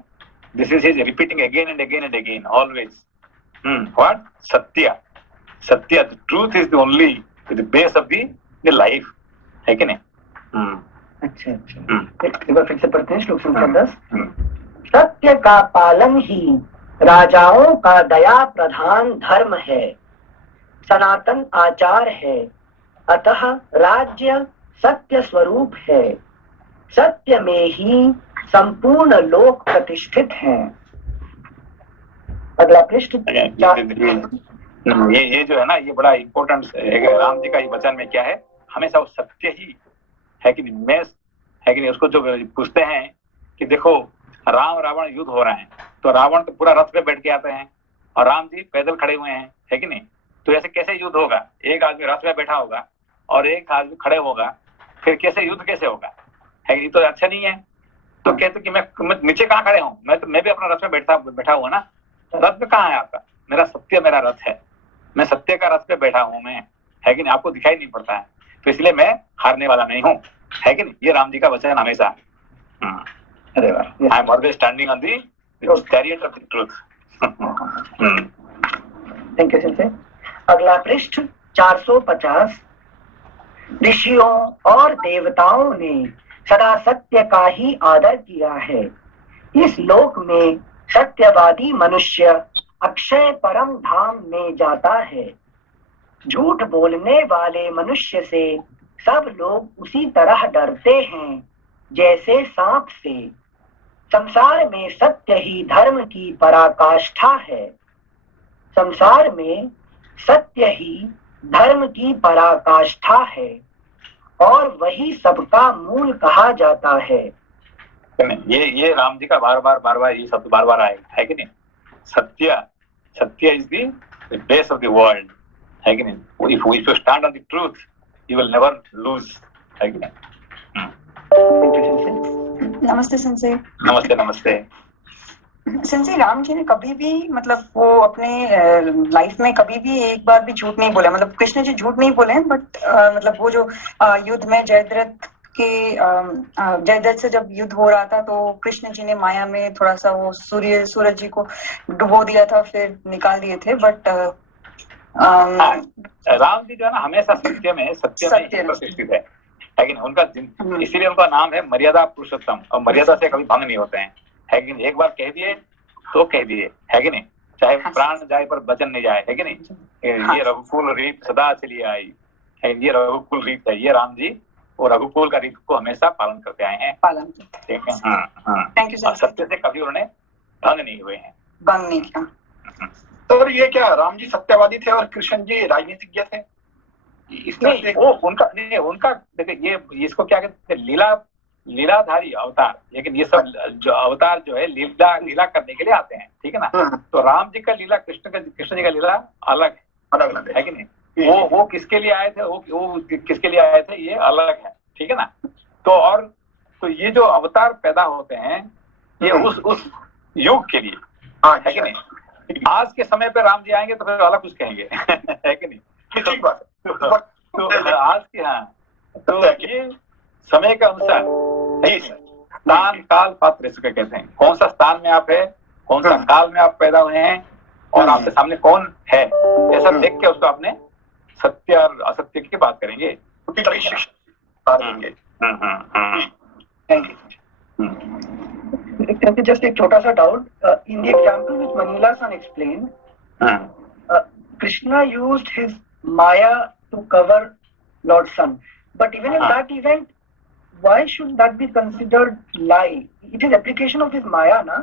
this is his repeating again and again always. What? सत्य the truth is the only the base of the life, है कि नहीं? अच्छा, एक बार फिर से पढ़ते हैं श्लोक संख्या 10। सत्य का पालन ही राजाओं का दया प्रधान धर्म है, सनातन आचार है, अतः राज्य सत्य स्वरूप है, सत्य में ही संपूर्ण लोक प्रतिष्ठित हैं। अगला पृष्ठ। ये जो है ना, ये बड़ा इम्पोर्टेंट राम जी का ये वचन में क्या है, हमेशा वो सत्य ही है कि नहीं, मैं है कि नहीं। उसको जो पूछते हैं कि देखो राम रावण युद्ध हो रहा है, तो रावण तो पूरा रथ पे बैठ के आते हैं और राम जी पैदल खड़े हुए हैं, है कि नहीं? तो ऐसे कैसे युद्ध होगा? एक आदमी रथ पे बैठा होगा और एक आदमी खड़े होगा, फिर कैसे युद्ध कैसे होगा? है कि तो अच्छा नहीं है। तो कहते कि मैं नीचे कहाँ खड़े हूँ, मैं भी अपना रथ में बैठा हुआ ना। रथ में कहाँ है आपका? मेरा रथ है, मैं सत्य का रथ पे बैठा हूँ मैं, है कि नहीं? आपको दिखाई नहीं पड़ता है, तो इसलिए मैं हारने वाला नहीं हूँ, है कि नहीं? ये राम जी का वचन हमेशा। अरे वाह। I am always standing on the chariot of the truth. Thank you sir. अगला पृष्ठ 450। ऋषियों और देवताओं ने सदा सत्य का ही आदर किया है। इस लोक में सत्यवादी मनुष्य अक्षय परम धाम में जाता है। झूठ बोलने वाले मनुष्य से सब लोग उसी तरह डरते हैं जैसे सांप से। संसार में सत्य ही धर्म की पराकाष्ठा है। संसार में सत्य ही धर्म की पराकाष्ठा है और वही सबका मूल कहा जाता है। ये राम जी का बार बार ये शब्द बार बार आएगा, है कि नहीं? सत्य is the base of the world, है कि नहीं? If you stand on the truth you will never lose, है कि नहीं? नमस्ते सेंसे। नमस्ते। सेंसे, राम जी ने कभी भी मतलब वो अपने लाइफ में कभी भी एक बार भी झूठ नहीं बोला, मतलब कृष्ण जी झूठ नहीं बोले, बट मतलब वो जो युद्ध में जयद्रथ से जब युद्ध हो रहा था तो कृष्ण जी ने माया में थोड़ा सा वो सूरज जी को डुबो दिया था, फिर निकाल दिए थे, बट राम जी जो है ना हमेशा सत्य में प्रतिष्ठित है कि नहीं? उनका इसीलिए उनका नाम है मर्यादा पुरुषोत्तम, और मर्यादा से कभी भंग नहीं होते हैं, है कि नहीं? एक बार कह दिए तो कह दिए, है कि नहीं? चाहे प्राण जाए पर वचन नहीं जाए, है कि नहीं? ये रघुकुल रीत सदा चली आई है, ये रघुकुल रीत है, ये राम जी और रघुकुल का रीत को हमेशा पालन करते आए हैं, ठीक है? Thank you sir. सत्य से कभी उन्होंने भंग नहीं हुए हैं, भंग नहीं किया। तो ये क्या राम जी सत्यवादी थे और कृष्ण जी राजनीतिज्ञ थे? इस तरह से वो उनका देखिए, ये इसको क्या कहते हैं, लीलाधारी अवतार, लेकिन ये सब जो अवतार जो है लीला करने के लिए आते हैं, ठीक है ना? तो राम जी का लीला, कृष्ण जी का लीला अलग है कि नहीं? वो किसके लिए आए थे, वो किसके लिए आए थे, ये अलग है, ठीक है ना? तो ये जो अवतार पैदा होते हैं ये उस युग के लिए, है कि नहीं? आज के समय पे राम जी आएंगे तो फिर अलग कुछ कहेंगे, है कि नहीं? ठीक बात तो आज की तो ये समय के अनुसार स्थान काल पात्र इसको कहते हैं। कौन सा स्थान में आप है, कौन सा काल में आप पैदा हुए हैं, और आपके सामने कौन है, ऐसा देख के उसको आपने सत्य और असत्य की बात करेंगे। Just एक छोटा सा doubt, in the example which Manila San explained, Krishna used his Maya to cover Lord Sun, but even in that event, why should that be considered lie? It is application of his Maya, ना?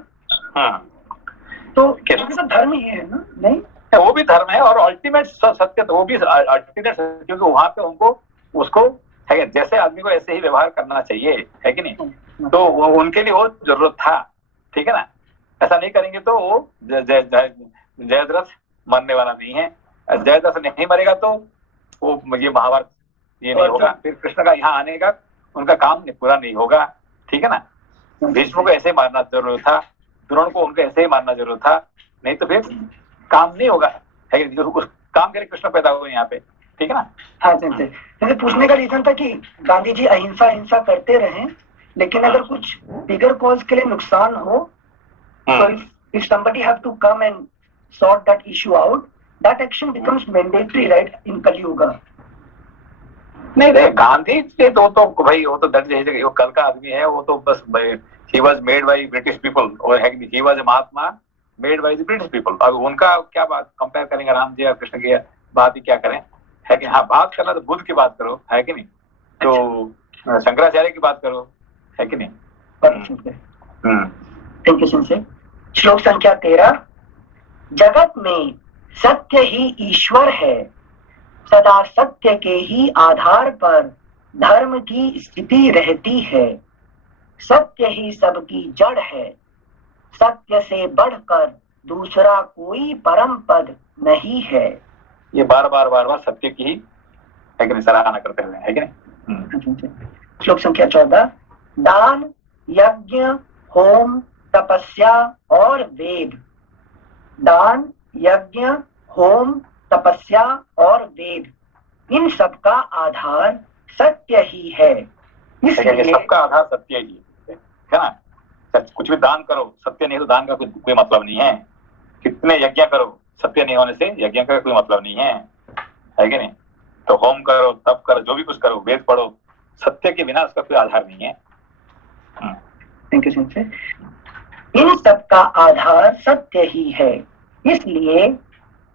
तो क्योंकि तो धर्म ही है ना, नहीं? वो भी धर्म है और अल्टीमेट सत्य, तो वो भी अल्टीमेट सत्य, क्योंकि वहां पे उसको है, जैसे आदमी को ऐसे ही व्यवहार करना चाहिए, है कि नहीं? तो वो उनके लिए वो जरूरत था, ठीक है ना? ऐसा नहीं करेंगे तो वो जयद्रथ मरने वाला नहीं है, जयद्रथ नहीं मरेगा तो वो ये महाभारत ये नहीं होगा, फिर कृष्ण का यहाँ आने का उनका काम पूरा नहीं होगा, ठीक है ना? भीष्म को ऐसे ही मारना जरूरत था, द्रोण को उनको ऐसे ही मारना जरूरत था, नहीं तो फिर काम नहीं होगा, है कि उस काम के लिए कृष्ण पैदा हुए यहाँ पे, ठीक है ना? हाँ, जैसे पूछने का रीजन था कि गांधी जी अहिंसा करते रहे, लेकिन अगर कुछ बिगर कॉज के लिए नुकसान हो, तो if somebody have to come and sort that issue out, that action becomes mandatory, right, in Kali Yuga. नहीं, गांधी के तो भाई वो तो वो कल का आदमी है, वो तो बस he was made by British people, और he was a Mahatma made by the British people। अब उनका क्या बात कंपेयर करेंगे राम जी और कृष्ण की बात ही क्या करें, है कि? हाँ, बात करना तो बुद्ध की बात करो, है कि नहीं? तो शंकराचार्य की बात करो, है कि नहीं? Thank you Sanjay. श्लोक संख्या 13, जगत में सत्य ही ईश्वर है, सदा सत्य के ही आधार पर धर्म की स्थिति रहती है, सत्य ही सबकी जड़ है, सत्य से बढ़कर दूसरा कोई परम पद नहीं है। ये बार बार सत्य की ही, है कि नहीं, सराहना करते हुए, है कि नहीं? श्लोक संख्या 14, दान, यज्ञ, होम, तपस्या और वेद। दान, यज्ञ, होम, तपस्या और वेद, इन सब का आधार सत्य ही है। इसलिए सबका आधार सत्य ही है ना? कुछ भी दान करो, सत्य नहीं तो दान का कोई मतलब नहीं है। कितने यज्ञ करो, सत्य नहीं होने से यज्ञ का कोई मतलब नहीं है कि नहीं? तो होम करो, तप करो, जो भी कुछ करो, वेद पढ़ो, सत्य के बिना उसका कोई आधार नहीं है। Thank you Sanjay. इन सब का आधार सत्य ही है, इसलिए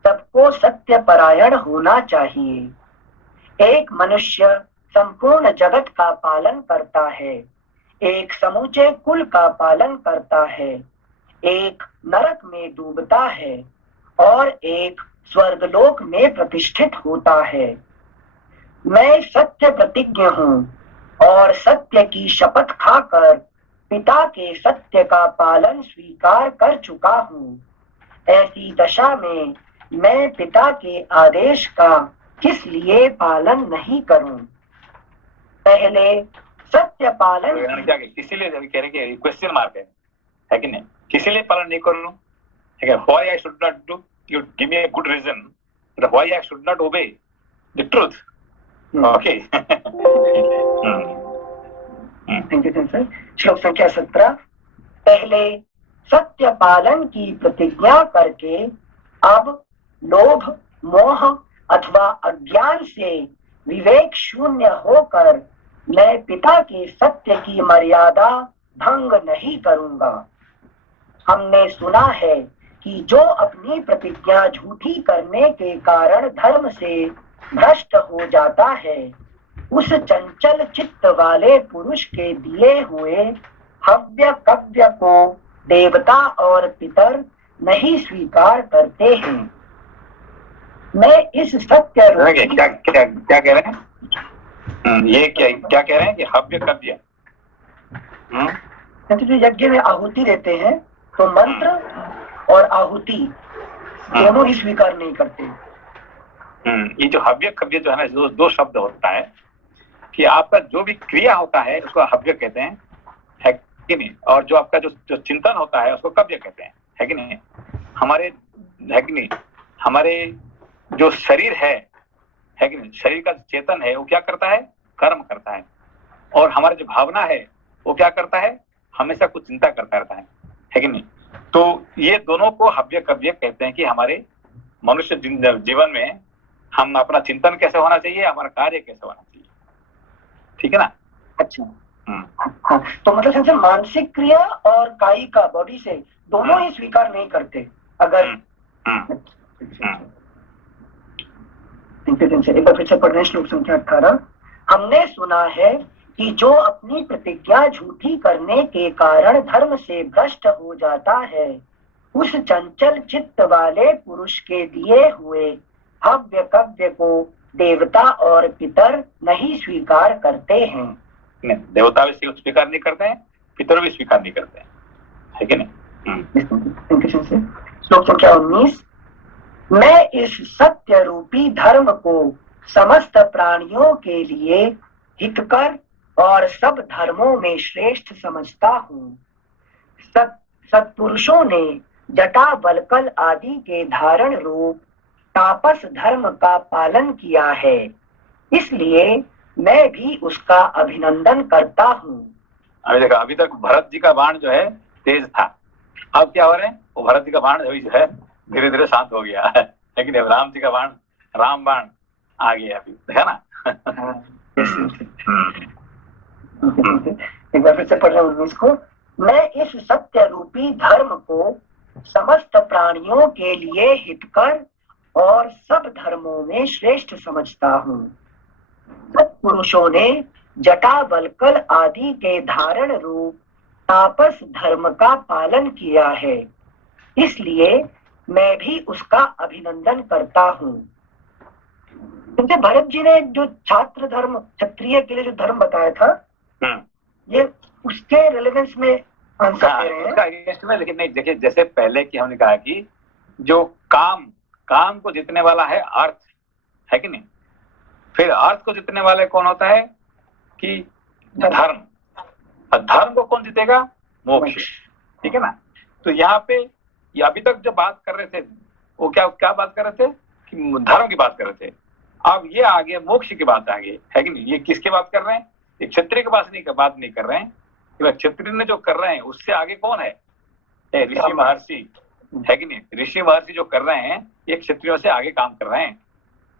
सबको सत्य परायण होना चाहिए। एक मनुष्य संपूर्ण जगत का पालन करता है, एक समूचे कुल का पालन करता है, एक नरक में डूबता है और एक स्वर्गलोक में प्रतिष्ठित होता है। मैं सत्य प्रतिज्ञ हूँ और सत्य की शपथ खाकर पिता के सत्य का पालन स्वीकार कर चुका हूँ। ऐसी दशा में मैं पिता के आदेश का किस लिए पालन नहीं करूं? पहले सत्य पालन तो क्या इसीलिए कह रहे कि क्वेश्चन मार्क है कि नहीं, किसी लिए पालन नहीं करूं, ठीक है, why I should not do, you give me a good reason but why I should not obey the truth. Okay, श्लोक संख्या 17। पहले सत्य पालन की प्रतिज्ञा करके अब लोभ, मोह अथवा अज्ञान से विवेक शून्य होकर मैं पिता के सत्य की मर्यादा भंग नहीं करूंगा। हमने सुना है कि जो अपनी प्रतिज्ञा झूठी करने के कारण धर्म से भ्रष्ट हो जाता है, उस चंचल चित्त वाले पुरुष के दिए हुए हव्य कव्य को देवता और पितर नहीं स्वीकार करते हैं। मैं इस सत्य क्या कह रहे हैं, ये क्या कह रहे हैं कि हव्य कव्य, यज्ञ में आहुति देते हैं तो मंत्र और आहुति दोनों ही स्वीकार नहीं करते। ये जो हव्य कव्य जो है ना, दो शब्द होता है कि आपका जो भी क्रिया होता है उसको हव्य कहते हैं, है कि नहीं, और जो आपका जो चिंतन होता है उसको कव्य कहते हैं, है कि नहीं। हमारे, है कि नहीं, हमारे जो शरीर है कि नहीं, शरीर का चेतन है वो क्या करता है, कर्म करता है, और हमारी जो भावना है वो क्या करता है, हमेशा कुछ चिंता करता रहता है कि नहीं। तो ये दोनों को हव्य कव्य कहते हैं कि हमारे मनुष्य जीवन में हम अपना चिंतन कैसे होना चाहिए, हमारा कार्य कैसे होना चाहिए, ठीक है ना। अच्छा, हाँ, तो मतलब समझे मानसिक क्रिया और कायिक का बॉडी से दोनों ही स्वीकार नहीं करते। अगर एक बार फिर से पढ़ रहे हैं श्लोक संख्या 18। हमने सुना है कि जो अपनी प्रतिज्ञा झूठी करने के कारण धर्म से भ्रष्ट हो जाता है, उस चंचल चित्त वाले पुरुष के दिए हुए हव्य कव्य को देवता और पितर नहीं स्वीकार करते हैं। देवता भी स्वीकार नहीं करते हैं, पितर भी स्वीकार नहीं करते हैं, है कि नहीं। श्लोक संख्या 19। मैं इस सत्य रूपी धर्म को समस्त प्राणियों के लिए हितकर और सब धर्मों में श्रेष्ठ समझता हूँ। सत्पुरुषों ने जटा वल्कल आदि के धारण रूप तापस धर्म का पालन किया है, इसलिए मैं भी उसका अभिनंदन करता हूँ। अभी देखा, अभी तक भरत जी का बाण जो है तेज था, अब क्या हो रहे हैं, वो भरत जी का बाण जो है धीरे धीरे शांत हो गया है, लेकिन राम जी का बाण, राम बाण आ गया अभी, है ना। एक बार फिर से पढ़ रहा हूँ 19 को। मैं इस सत्य रूपी धर्म को समस्त प्राणियों के लिए हितकर और सब धर्मों में श्रेष्ठ समझता हूँ। सत्पुरुषों ने जटा वल्कल आदि के धारण रूप तापस धर्म का पालन किया है, इसलिए मैं भी उसका अभिनंदन करता हूँ। क्योंकि भरत जी ने जो छात्र धर्म, क्षत्रिय के लिए जो धर्म बताया था, ये उसके रिलेवेंस में आंसर दे रहे हैं। लेकिन नहीं, देखिए जैसे पहले की हमने कहा कि जो काम को जीतने वाला है अर्थ, है कि नहीं, फिर अर्थ को जीतने वाले कौन होता है कि धर्म, और धर्म को कौन जीतेगा, मोक्ष, ठीक है ना। तो यहाँ पे ये अभी तक जो बात कर रहे थे वो क्या बात कर रहे थे कि धर्म की बात कर रहे थे, अब ये आगे मोक्ष की बात आगे, है कि नहीं। ये किसकी बात कर रहे हैं, ये क्षत्रिय की बात नहीं कर रहे हैं, क्षत्रिय ने जो कर रहे हैं उससे आगे कौन है, ऋषि महर्षि, है कि नहीं। ऋषि महर्षि जो कर रहे हैं ये क्षत्रियों से आगे काम कर रहे हैं,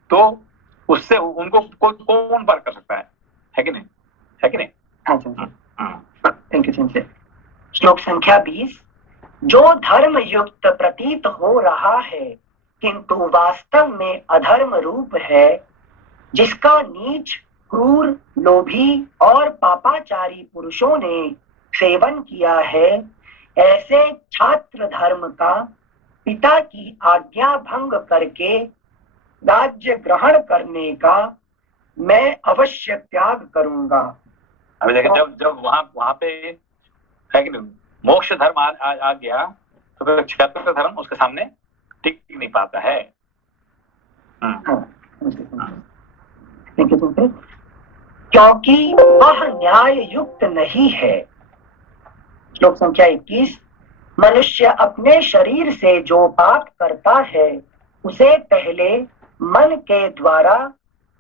तो उससे उनको कौन पार कर सकता है कि नहीं, है कि नहीं। Thank you. श्लोक संख्या 20। जो धर्म युक्त प्रतीत हो रहा है किंतु वास्तव में अधर्म रूप है, जिसका नीच, क्रूर, लोभी और पापाचारी पुरुषों ने सेवन किया है, ऐसे छात्र धर्म का पिता की आज्ञा भंग करके राज्य ग्रहण करने का मैं अवश्य त्याग करूंगा। अभी देखिए, जब वहां पे है कि नहीं? मोक्ष धर्म आ गया तो फिर क्षत्र धर्म उसके सामने टिक नहीं पाता है। क्योंकि वह न्याय युक्त नहीं है। श्लोक संख्या 21, मनुष्य अपने शरीर से जो पाप करता है उसे पहले मन के द्वारा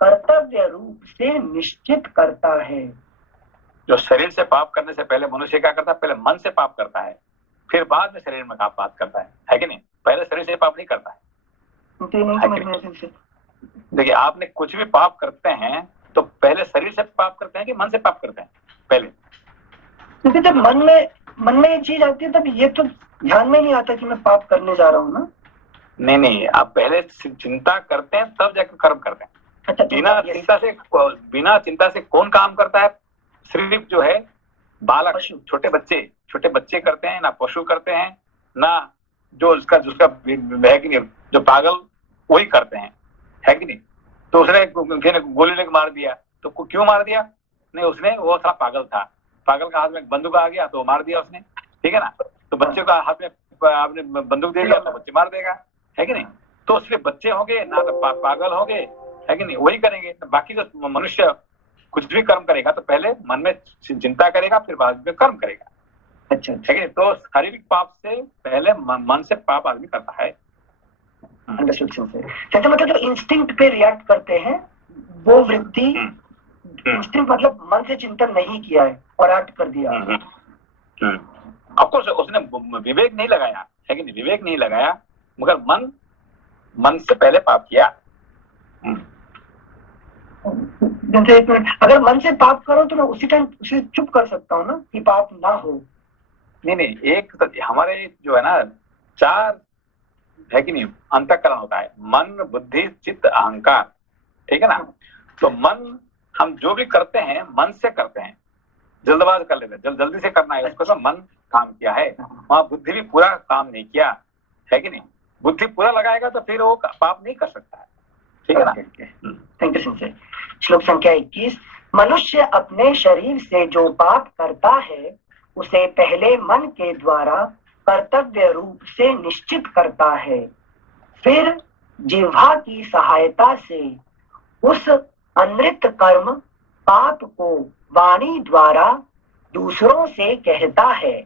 कर्तव्य रूप से निश्चित करता है। जो शरीर से पाप करने से पहले मनुष्य क्या करता है? पहले मन से पाप करता है, फिर बाद में शरीर में पाप करता है कि नहीं? पहले शरीर से पाप नहीं करता है। देखिए, आपने कुछ भी पाप करते हैं तो पहले शरीर से पाप करते हैं कि मन से पाप करते हैं? पहले। क्योंकि जब मन में ये चीज आती है तब ये तो ध्यान में नहीं आता कि मैं पाप करने जा रहा हूँ ना। नहीं, आप पहले चिंता करते हैं तब जाकर कर्म करते हैं। अच्छा, बिना चिंता से कौन काम करता है? सिर्फ जो है बालक, छोटे बच्चे करते हैं, ना पशु करते हैं, ना जो उसका है कि नहीं, जो पागल वही करते हैं, है कि नहीं? तो उसने गोली लेकर मार दिया, तो क्यों मार दिया? नहीं, उसने वो था पागल था, पागल का हाथ में बंदूक आ गया तो मार दिया उसने, ठीक है ना? तो बच्चे का हाथ में आपने बंदूक दे दिया तो बच्चे मार देगा, है कि नहीं? तो सिर्फ बच्चे होंगे ना तो पागल होंगे, है कि नहीं? वही करेंगे। तो बाकी जो मनुष्य कुछ भी कर्म करेगा तो पहले मन में चिंता करेगा, फिर बाद में कर्म करेगा। अच्छा, है कि नहीं? तो शारीरिक पाप से पहले मन से पाप आदमी करता है। तो मतलब जो इंस्टिंक्ट पे रिएक्ट करते हैं वो वृत्ति, इंस्टिंक्ट मतलब मन से चिंतन नहीं किया है और एक्ट कर दिया। ऑफकोर्स उसने विवेक नहीं लगाया, है कि नहीं? विवेक नहीं लगाया, मगर मन से पहले पाप किया। जैसे एक मिनट, अगर मन से पाप करो तो मैं उसी टाइम उसे चुप कर सकता हूँ ना कि पाप ना हो। नहीं, एक तो हमारे जो है ना 4, है कि नहीं, अंतःकरण होता है, मन, बुद्धि, चित्त, अहंकार, ठीक है ना? तो मन, हम जो भी करते हैं मन से करते हैं, जल्दबाज कर लेते हैं, जल्दी से करना है उसको, तो मन काम किया है। वहां बुद्धि भी पूरा काम नहीं किया, है कि नहीं? बुद्धि पूरा लगाएगा तो फिर वो पाप नहीं कर सकता है, ठीक है ना? Thank you Sanjay. श्लोक संख्या 21, मनुष्य अपने शरीर से जो पाप करता है उसे पहले मन के द्वारा कर्तव्य रूप से निश्चित करता है, फिर जिह्वा की सहायता से उस अनृत कर्म पाप को वाणी द्वारा दूसरों से कहता है,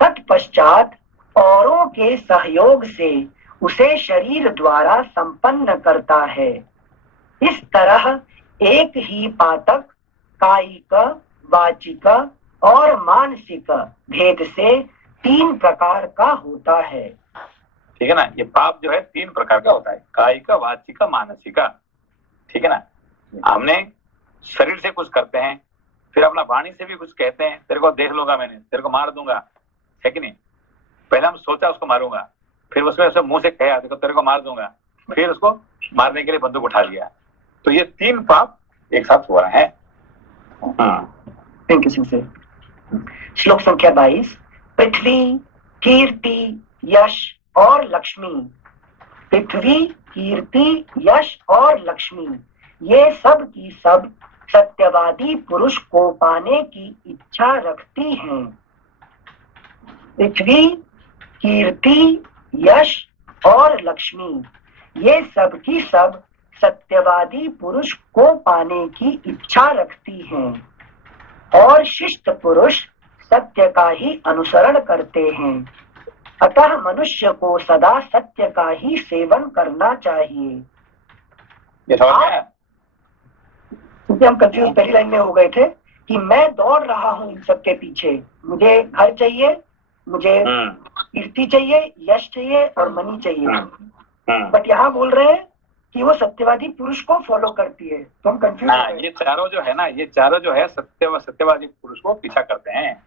तत्पश्चात औरों के सहयोग से उसे शरीर द्वारा संपन्न करता है। इस तरह एक ही पातक कायिक, वाचिक और मानसिक भेद से 3 प्रकार का होता है। ठीक है ना? ये पाप जो है 3 प्रकार का होता है, कायिक, वाचिक, मानसिक, ठीक है ना? हमने शरीर से कुछ करते हैं, फिर अपना वाणी से भी कुछ कहते हैं, तेरे को देख लूंगा, मैंने तेरे को मार दूंगा, है कि नहीं? पहले हम सोचा उसको मारूंगा, फिर उसको मुंह से कहा देखो तेरे को मार दूंगा, फिर उसको मारने के लिए बंदूक उठा लिया। तो ये 3 पाप एक साथ हो रहा है। Thank you sir. श्लोक संख्या 22, पृथ्वी, कीर्ति, यश और लक्ष्मी। पृथ्वी, कीर्ति, यश और लक्ष्मी ये सब की सब सत्यवादी पुरुष को पाने की इच्छा रखती हैं। पृथ्वी, कीर्ति, यश और लक्ष्मी ये सब की सब सत्यवादी पुरुष को पाने की इच्छा रखती हैं और शिष्ट पुरुष सत्य का ही अनुसरण करते हैं। अतः मनुष्य को सदा सत्य का ही सेवन करना चाहिए। क्योंकि हम कंफ्यूज पहली लाइन में हो गए थे कि मैं दौड़ रहा हूँ इन सबके पीछे, मुझे घर चाहिए, मुझे कीर्ति चाहिए, यश चाहिए और मनी चाहिए, बट यहाँ बोल रहे हैं कि वो सत्यवादी पुरुष को फॉलो करती है, तो हम कंफ्यूज हो गए। ये चारों जो है ना, ये चारों जो है सत्यवादी पुरुष को पीछा करते हैं।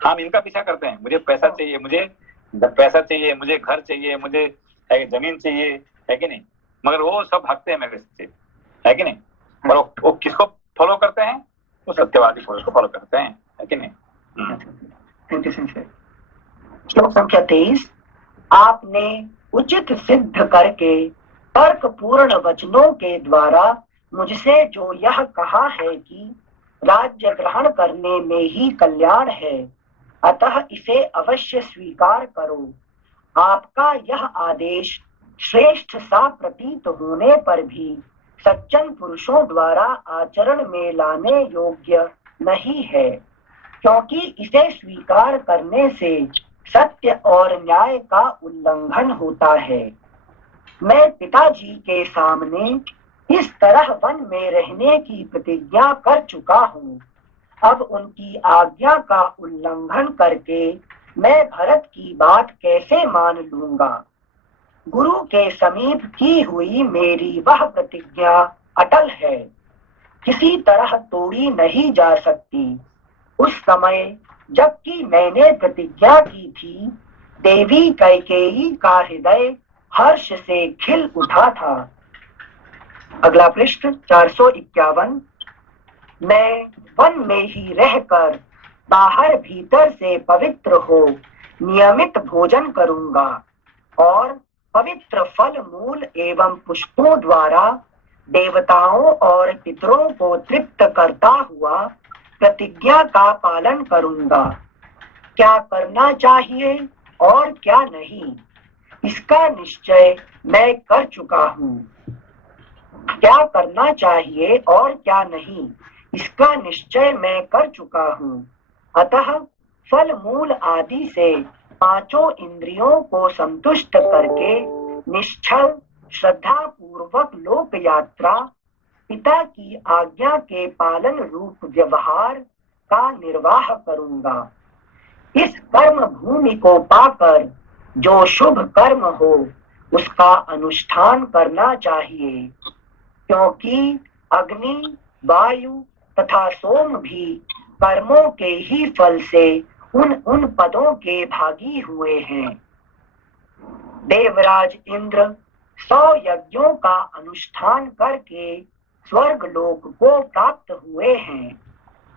हम इनका पीछा करते हैं, मुझे पैसा चाहिए, मुझे पैसा चाहिए, मुझे घर चाहिए, मुझे जमीन चाहिए, है कि नहीं? मगर वो सब भागते हैं मेरे से, है कि नहीं? और वो किसको फॉलो करते हैं? वो सत्यवादी पुरुष को फॉलो करते हैं, है कि नहीं? श्लोक संख्या 23, आपने उचित सिद्ध करके तर्क पूर्ण वचनों के द्वारा मुझसे जो यह कहा है कि राज्य ग्रहण करने में ही कल्याण है, अतः इसे अवश्य स्वीकार करो। आपका यह आदेश श्रेष्ठ सा प्रतीत होने पर भी सज्जन पुरुषों द्वारा आचरण में लाने योग्य नहीं है, क्योंकि इसे स्वीकार करने से सत्य और न्याय का उल्लंघन होता है। मैं पिताजी के सामने इस तरह वन में रहने की प्रतिज्ञा कर चुका हूँ। अब उनकी आज्ञा का उल्लंघन करके मैं भरत की बात कैसे मान लूंगा। गुरु के समीप की हुई मेरी वह प्रतिज्ञा अटल है, किसी तरह तोड़ी नहीं जा सकती। उस समय जबकि मैंने प्रतिज्ञा की थी, देवी कैकेयी का हृदय हर्ष से खिल उठा था। अगला पृष्ठ 451। मैं वन में ही रहकर बाहर भीतर से पवित्र हो नियमित भोजन करूंगा और पवित्र फल मूल एवं पुष्पों द्वारा देवताओं और पितरों को तृप्त करता हुआ प्रतिज्ञा का पालन करूंगा। क्या करना चाहिए और क्या नहीं, इसका निश्चय मैं कर चुका हूँ। क्या करना चाहिए और क्या नहीं, इसका निश्चय मैं कर चुका हूँ। अतः फल मूल आदि से पांचों इंद्रियों को संतुष्ट करके निश्चल श्रद्धा पूर्वक लोक यात्रा, पिता की आज्ञा के पालन रूप व्यवहार का निर्वाह करूंगा। इस कर्म भूमि को पाकर जो शुभ कर्म हो उसका अनुष्ठान करना चाहिए, क्योंकि अग्नि, वायु तथा सोम भी कर्मों के ही फल से उन पदों के भागी हुए हैं। देवराज इंद्र 100 यज्ञों का अनुष्ठान करके स्वर्ग लोक को प्राप्त हुए हैं।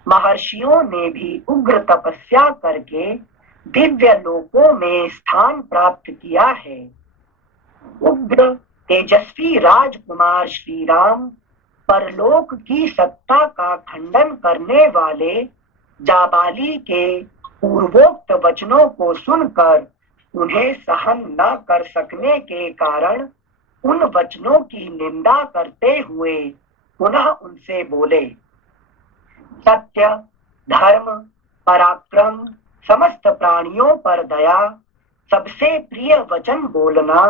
महर्षियों ने भी उग्र तपस्या करके दिव्य लोकों में स्थान प्राप्त किया है। उग्र तेजस्वी राजकुमार श्री राम परलोक की सत्ता का खंडन करने वाले जाबाली के पूर्वोक्त वचनों को सुनकर उन्हें सहन न कर सकने के कारण उन वचनों की निंदा करते हुए पुनः उनसे बोले, सत्य, धर्म, पराक्रम, समस्त प्राणियों पर दया, सबसे प्रिय वचन बोलना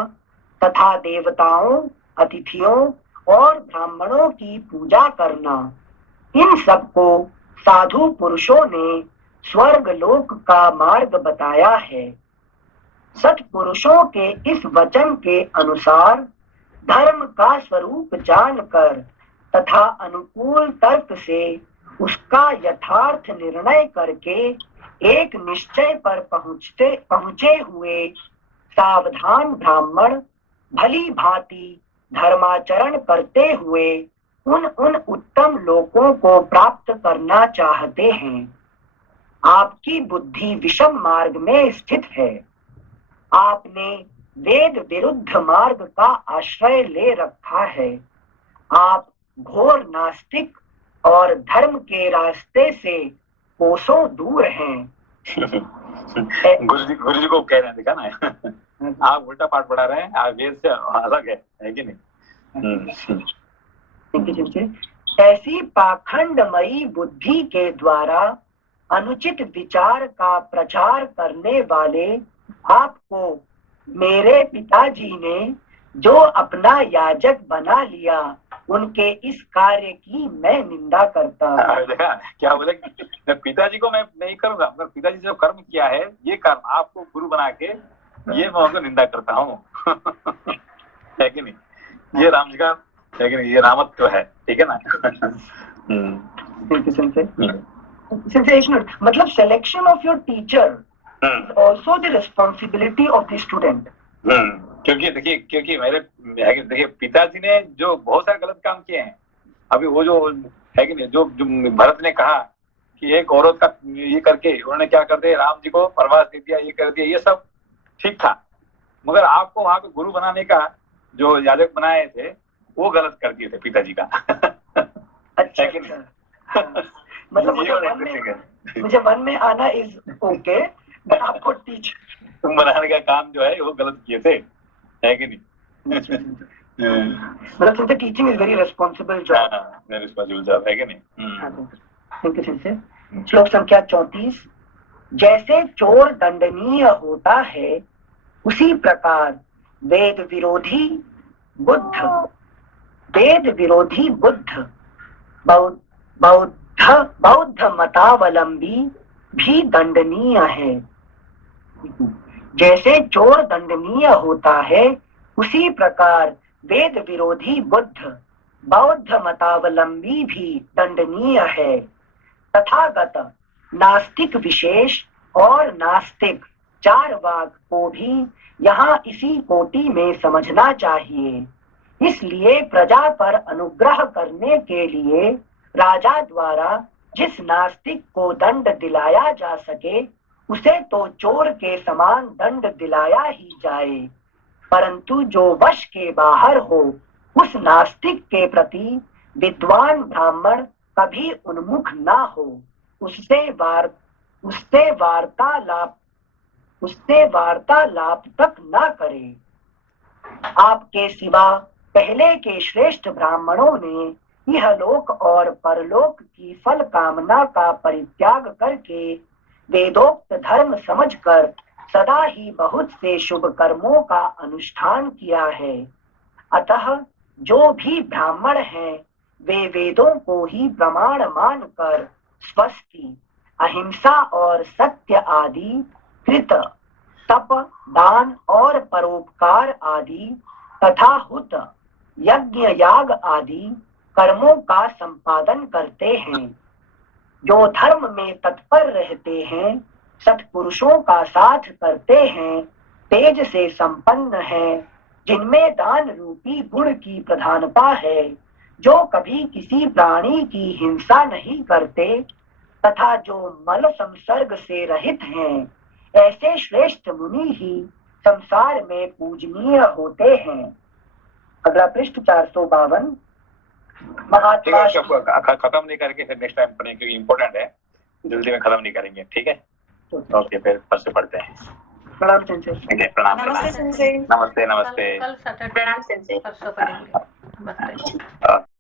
तथा देवताओं, अतिथियों और ब्राह्मणों की पूजा करना, इन सबको साधु पुरुषों ने स्वर्ग लोक का मार्ग बताया है। सत्पुरुषों के इस वचन के अनुसार धर्म का स्वरूप जानकर तथा अनुकूल तर्क से उसका यथार्थ निर्णय करके एक निश्चय पर पहुंचे हुए सावधान ब्राह्मण भली भांति धर्माचरण करते हुए उन उत्तम लोकों को प्राप्त करना चाहते हैं। आपकी बुद्धि विषम मार्ग में स्थित है। आपने वेद विरुद्ध मार्ग का आश्रय ले रखा है। आप घोर नास्तिक और धर्म के रास्ते से कोसों दूर हैं। गुरु जी को कह रहे हैं, देखा ना, आप उल्टा पाठ पढ़ा रहे हैं, आप वेद से अलग है कि नहीं? ऐसी पाखंडमयी बुद्धि के द्वारा अनुचित विचार का प्रचार करने वाले आपको मेरे पिताजी ने जो अपना याजक बना लिया, उनके इस कार्य की मैं निंदा करता हूँ। देखा क्या बोले, पिताजी को मैं नहीं करूंगा, मगर पिताजी जो कर्म किया है ये कर्म आपको गुरु बना के ये मैं उनको निंदा करता हूँ। है कि नहीं? ये राम जी का है कि नहीं? ये रामत्व तो है, ठीक है ना? एक मिनट, मतलब selection of your teacher also the responsibility of the student. क्योंकि देखिए मेरे देखिए पिताजी ने जो बहुत सारे गलत काम किए हैं। अभी वो जो है कि नहीं, जो भरत ने कहा कि एक औरत का ये करके उन्होंने क्या कर दिया, राम जी को प्रवास दे दिया, ये कर दिया, ये सब ठीक था, मगर आपको वहां पे गुरु बनाने का जो याजक बनाए थे वो गलत कर दिए थे पिताजी का। अच्छा, मतलब ये बड़ा interesting है। मुझे वन में आना इज ओके, बट आपको टीच तुम बनाने का काम जो है वो गलत किए थे, है कि नहीं? मतलब since teaching is very responsible job. Responsible job है कि नहीं? Thank you since. श्लोक संख्या 34। जैसे चोर दंडनीय होता है उसी प्रकार वेद विरोधी बुद्ध बौद्ध मतावलंबी भी दंडनीय है। जैसे चोर दंडनीय होता है उसी प्रकार वेद विरोधी बौद्ध मतावलंबी भी दंडनीय है। तथागत नास्तिक विशेष और नास्तिक चार्वाक को भी यहाँ इसी कोटि में समझना चाहिए। इसलिए प्रजा पर अनुग्रह करने के लिए राजा द्वारा जिस नास्तिक को दंड दिलाया जा सके उसे तो चोर के समान दंड दिलाया ही जाए, परंतु जो वश के बाहर हो उस नास्तिक के प्रति विद्वान ब्राह्मण कभी उन्मुख ना हो, उससे वार्तालाप तक ना करे। आपके सिवा पहले के श्रेष्ठ ब्राह्मणों ने इहलोक और परलोक की फल कामना का परित्याग करके वेदोक्त धर्म समझकर सदा ही बहुत से शुभ कर्मों का अनुष्ठान किया है। अतः जो भी ब्राह्मण हैं वे वेदों को ही प्रमाण मानकर स्वस्ति, अहिंसा और सत्य आदि, कृत, तप, दान और परोपकार आदि तथा हुत, यज्ञ याग आदि कर्मों का संपादन करते हैं। जो धर्म में तत्पर रहते हैं, सत्पुरुषों का साथ करते हैं, तेज से संपन्न हैं, जिनमें दान रूपी गुण की प्रधानता है, जो कभी किसी प्राणी की हिंसा नहीं करते तथा जो मल संसर्ग से रहित हैं, ऐसे श्रेष्ठ मुनि ही संसार में पूजनीय होते हैं। अगला पृष्ठ 452। महात्मा खत्म नहीं करके फिर नेक्स्ट टाइम पढ़ेंगे क्योंकि इम्पोर्टेंट है, जल्दी में खत्म नहीं करेंगे, ठीक है? ओके, फिर फर्स्ट से पढ़ते हैं। प्रणाम सेंसे। ठीक है, प्रणाम। नमस्ते सेंसे। नमस्ते। कल सैटरडे प्रणाम सेंसे। परसों पढ़ेंगे। नमस्ते।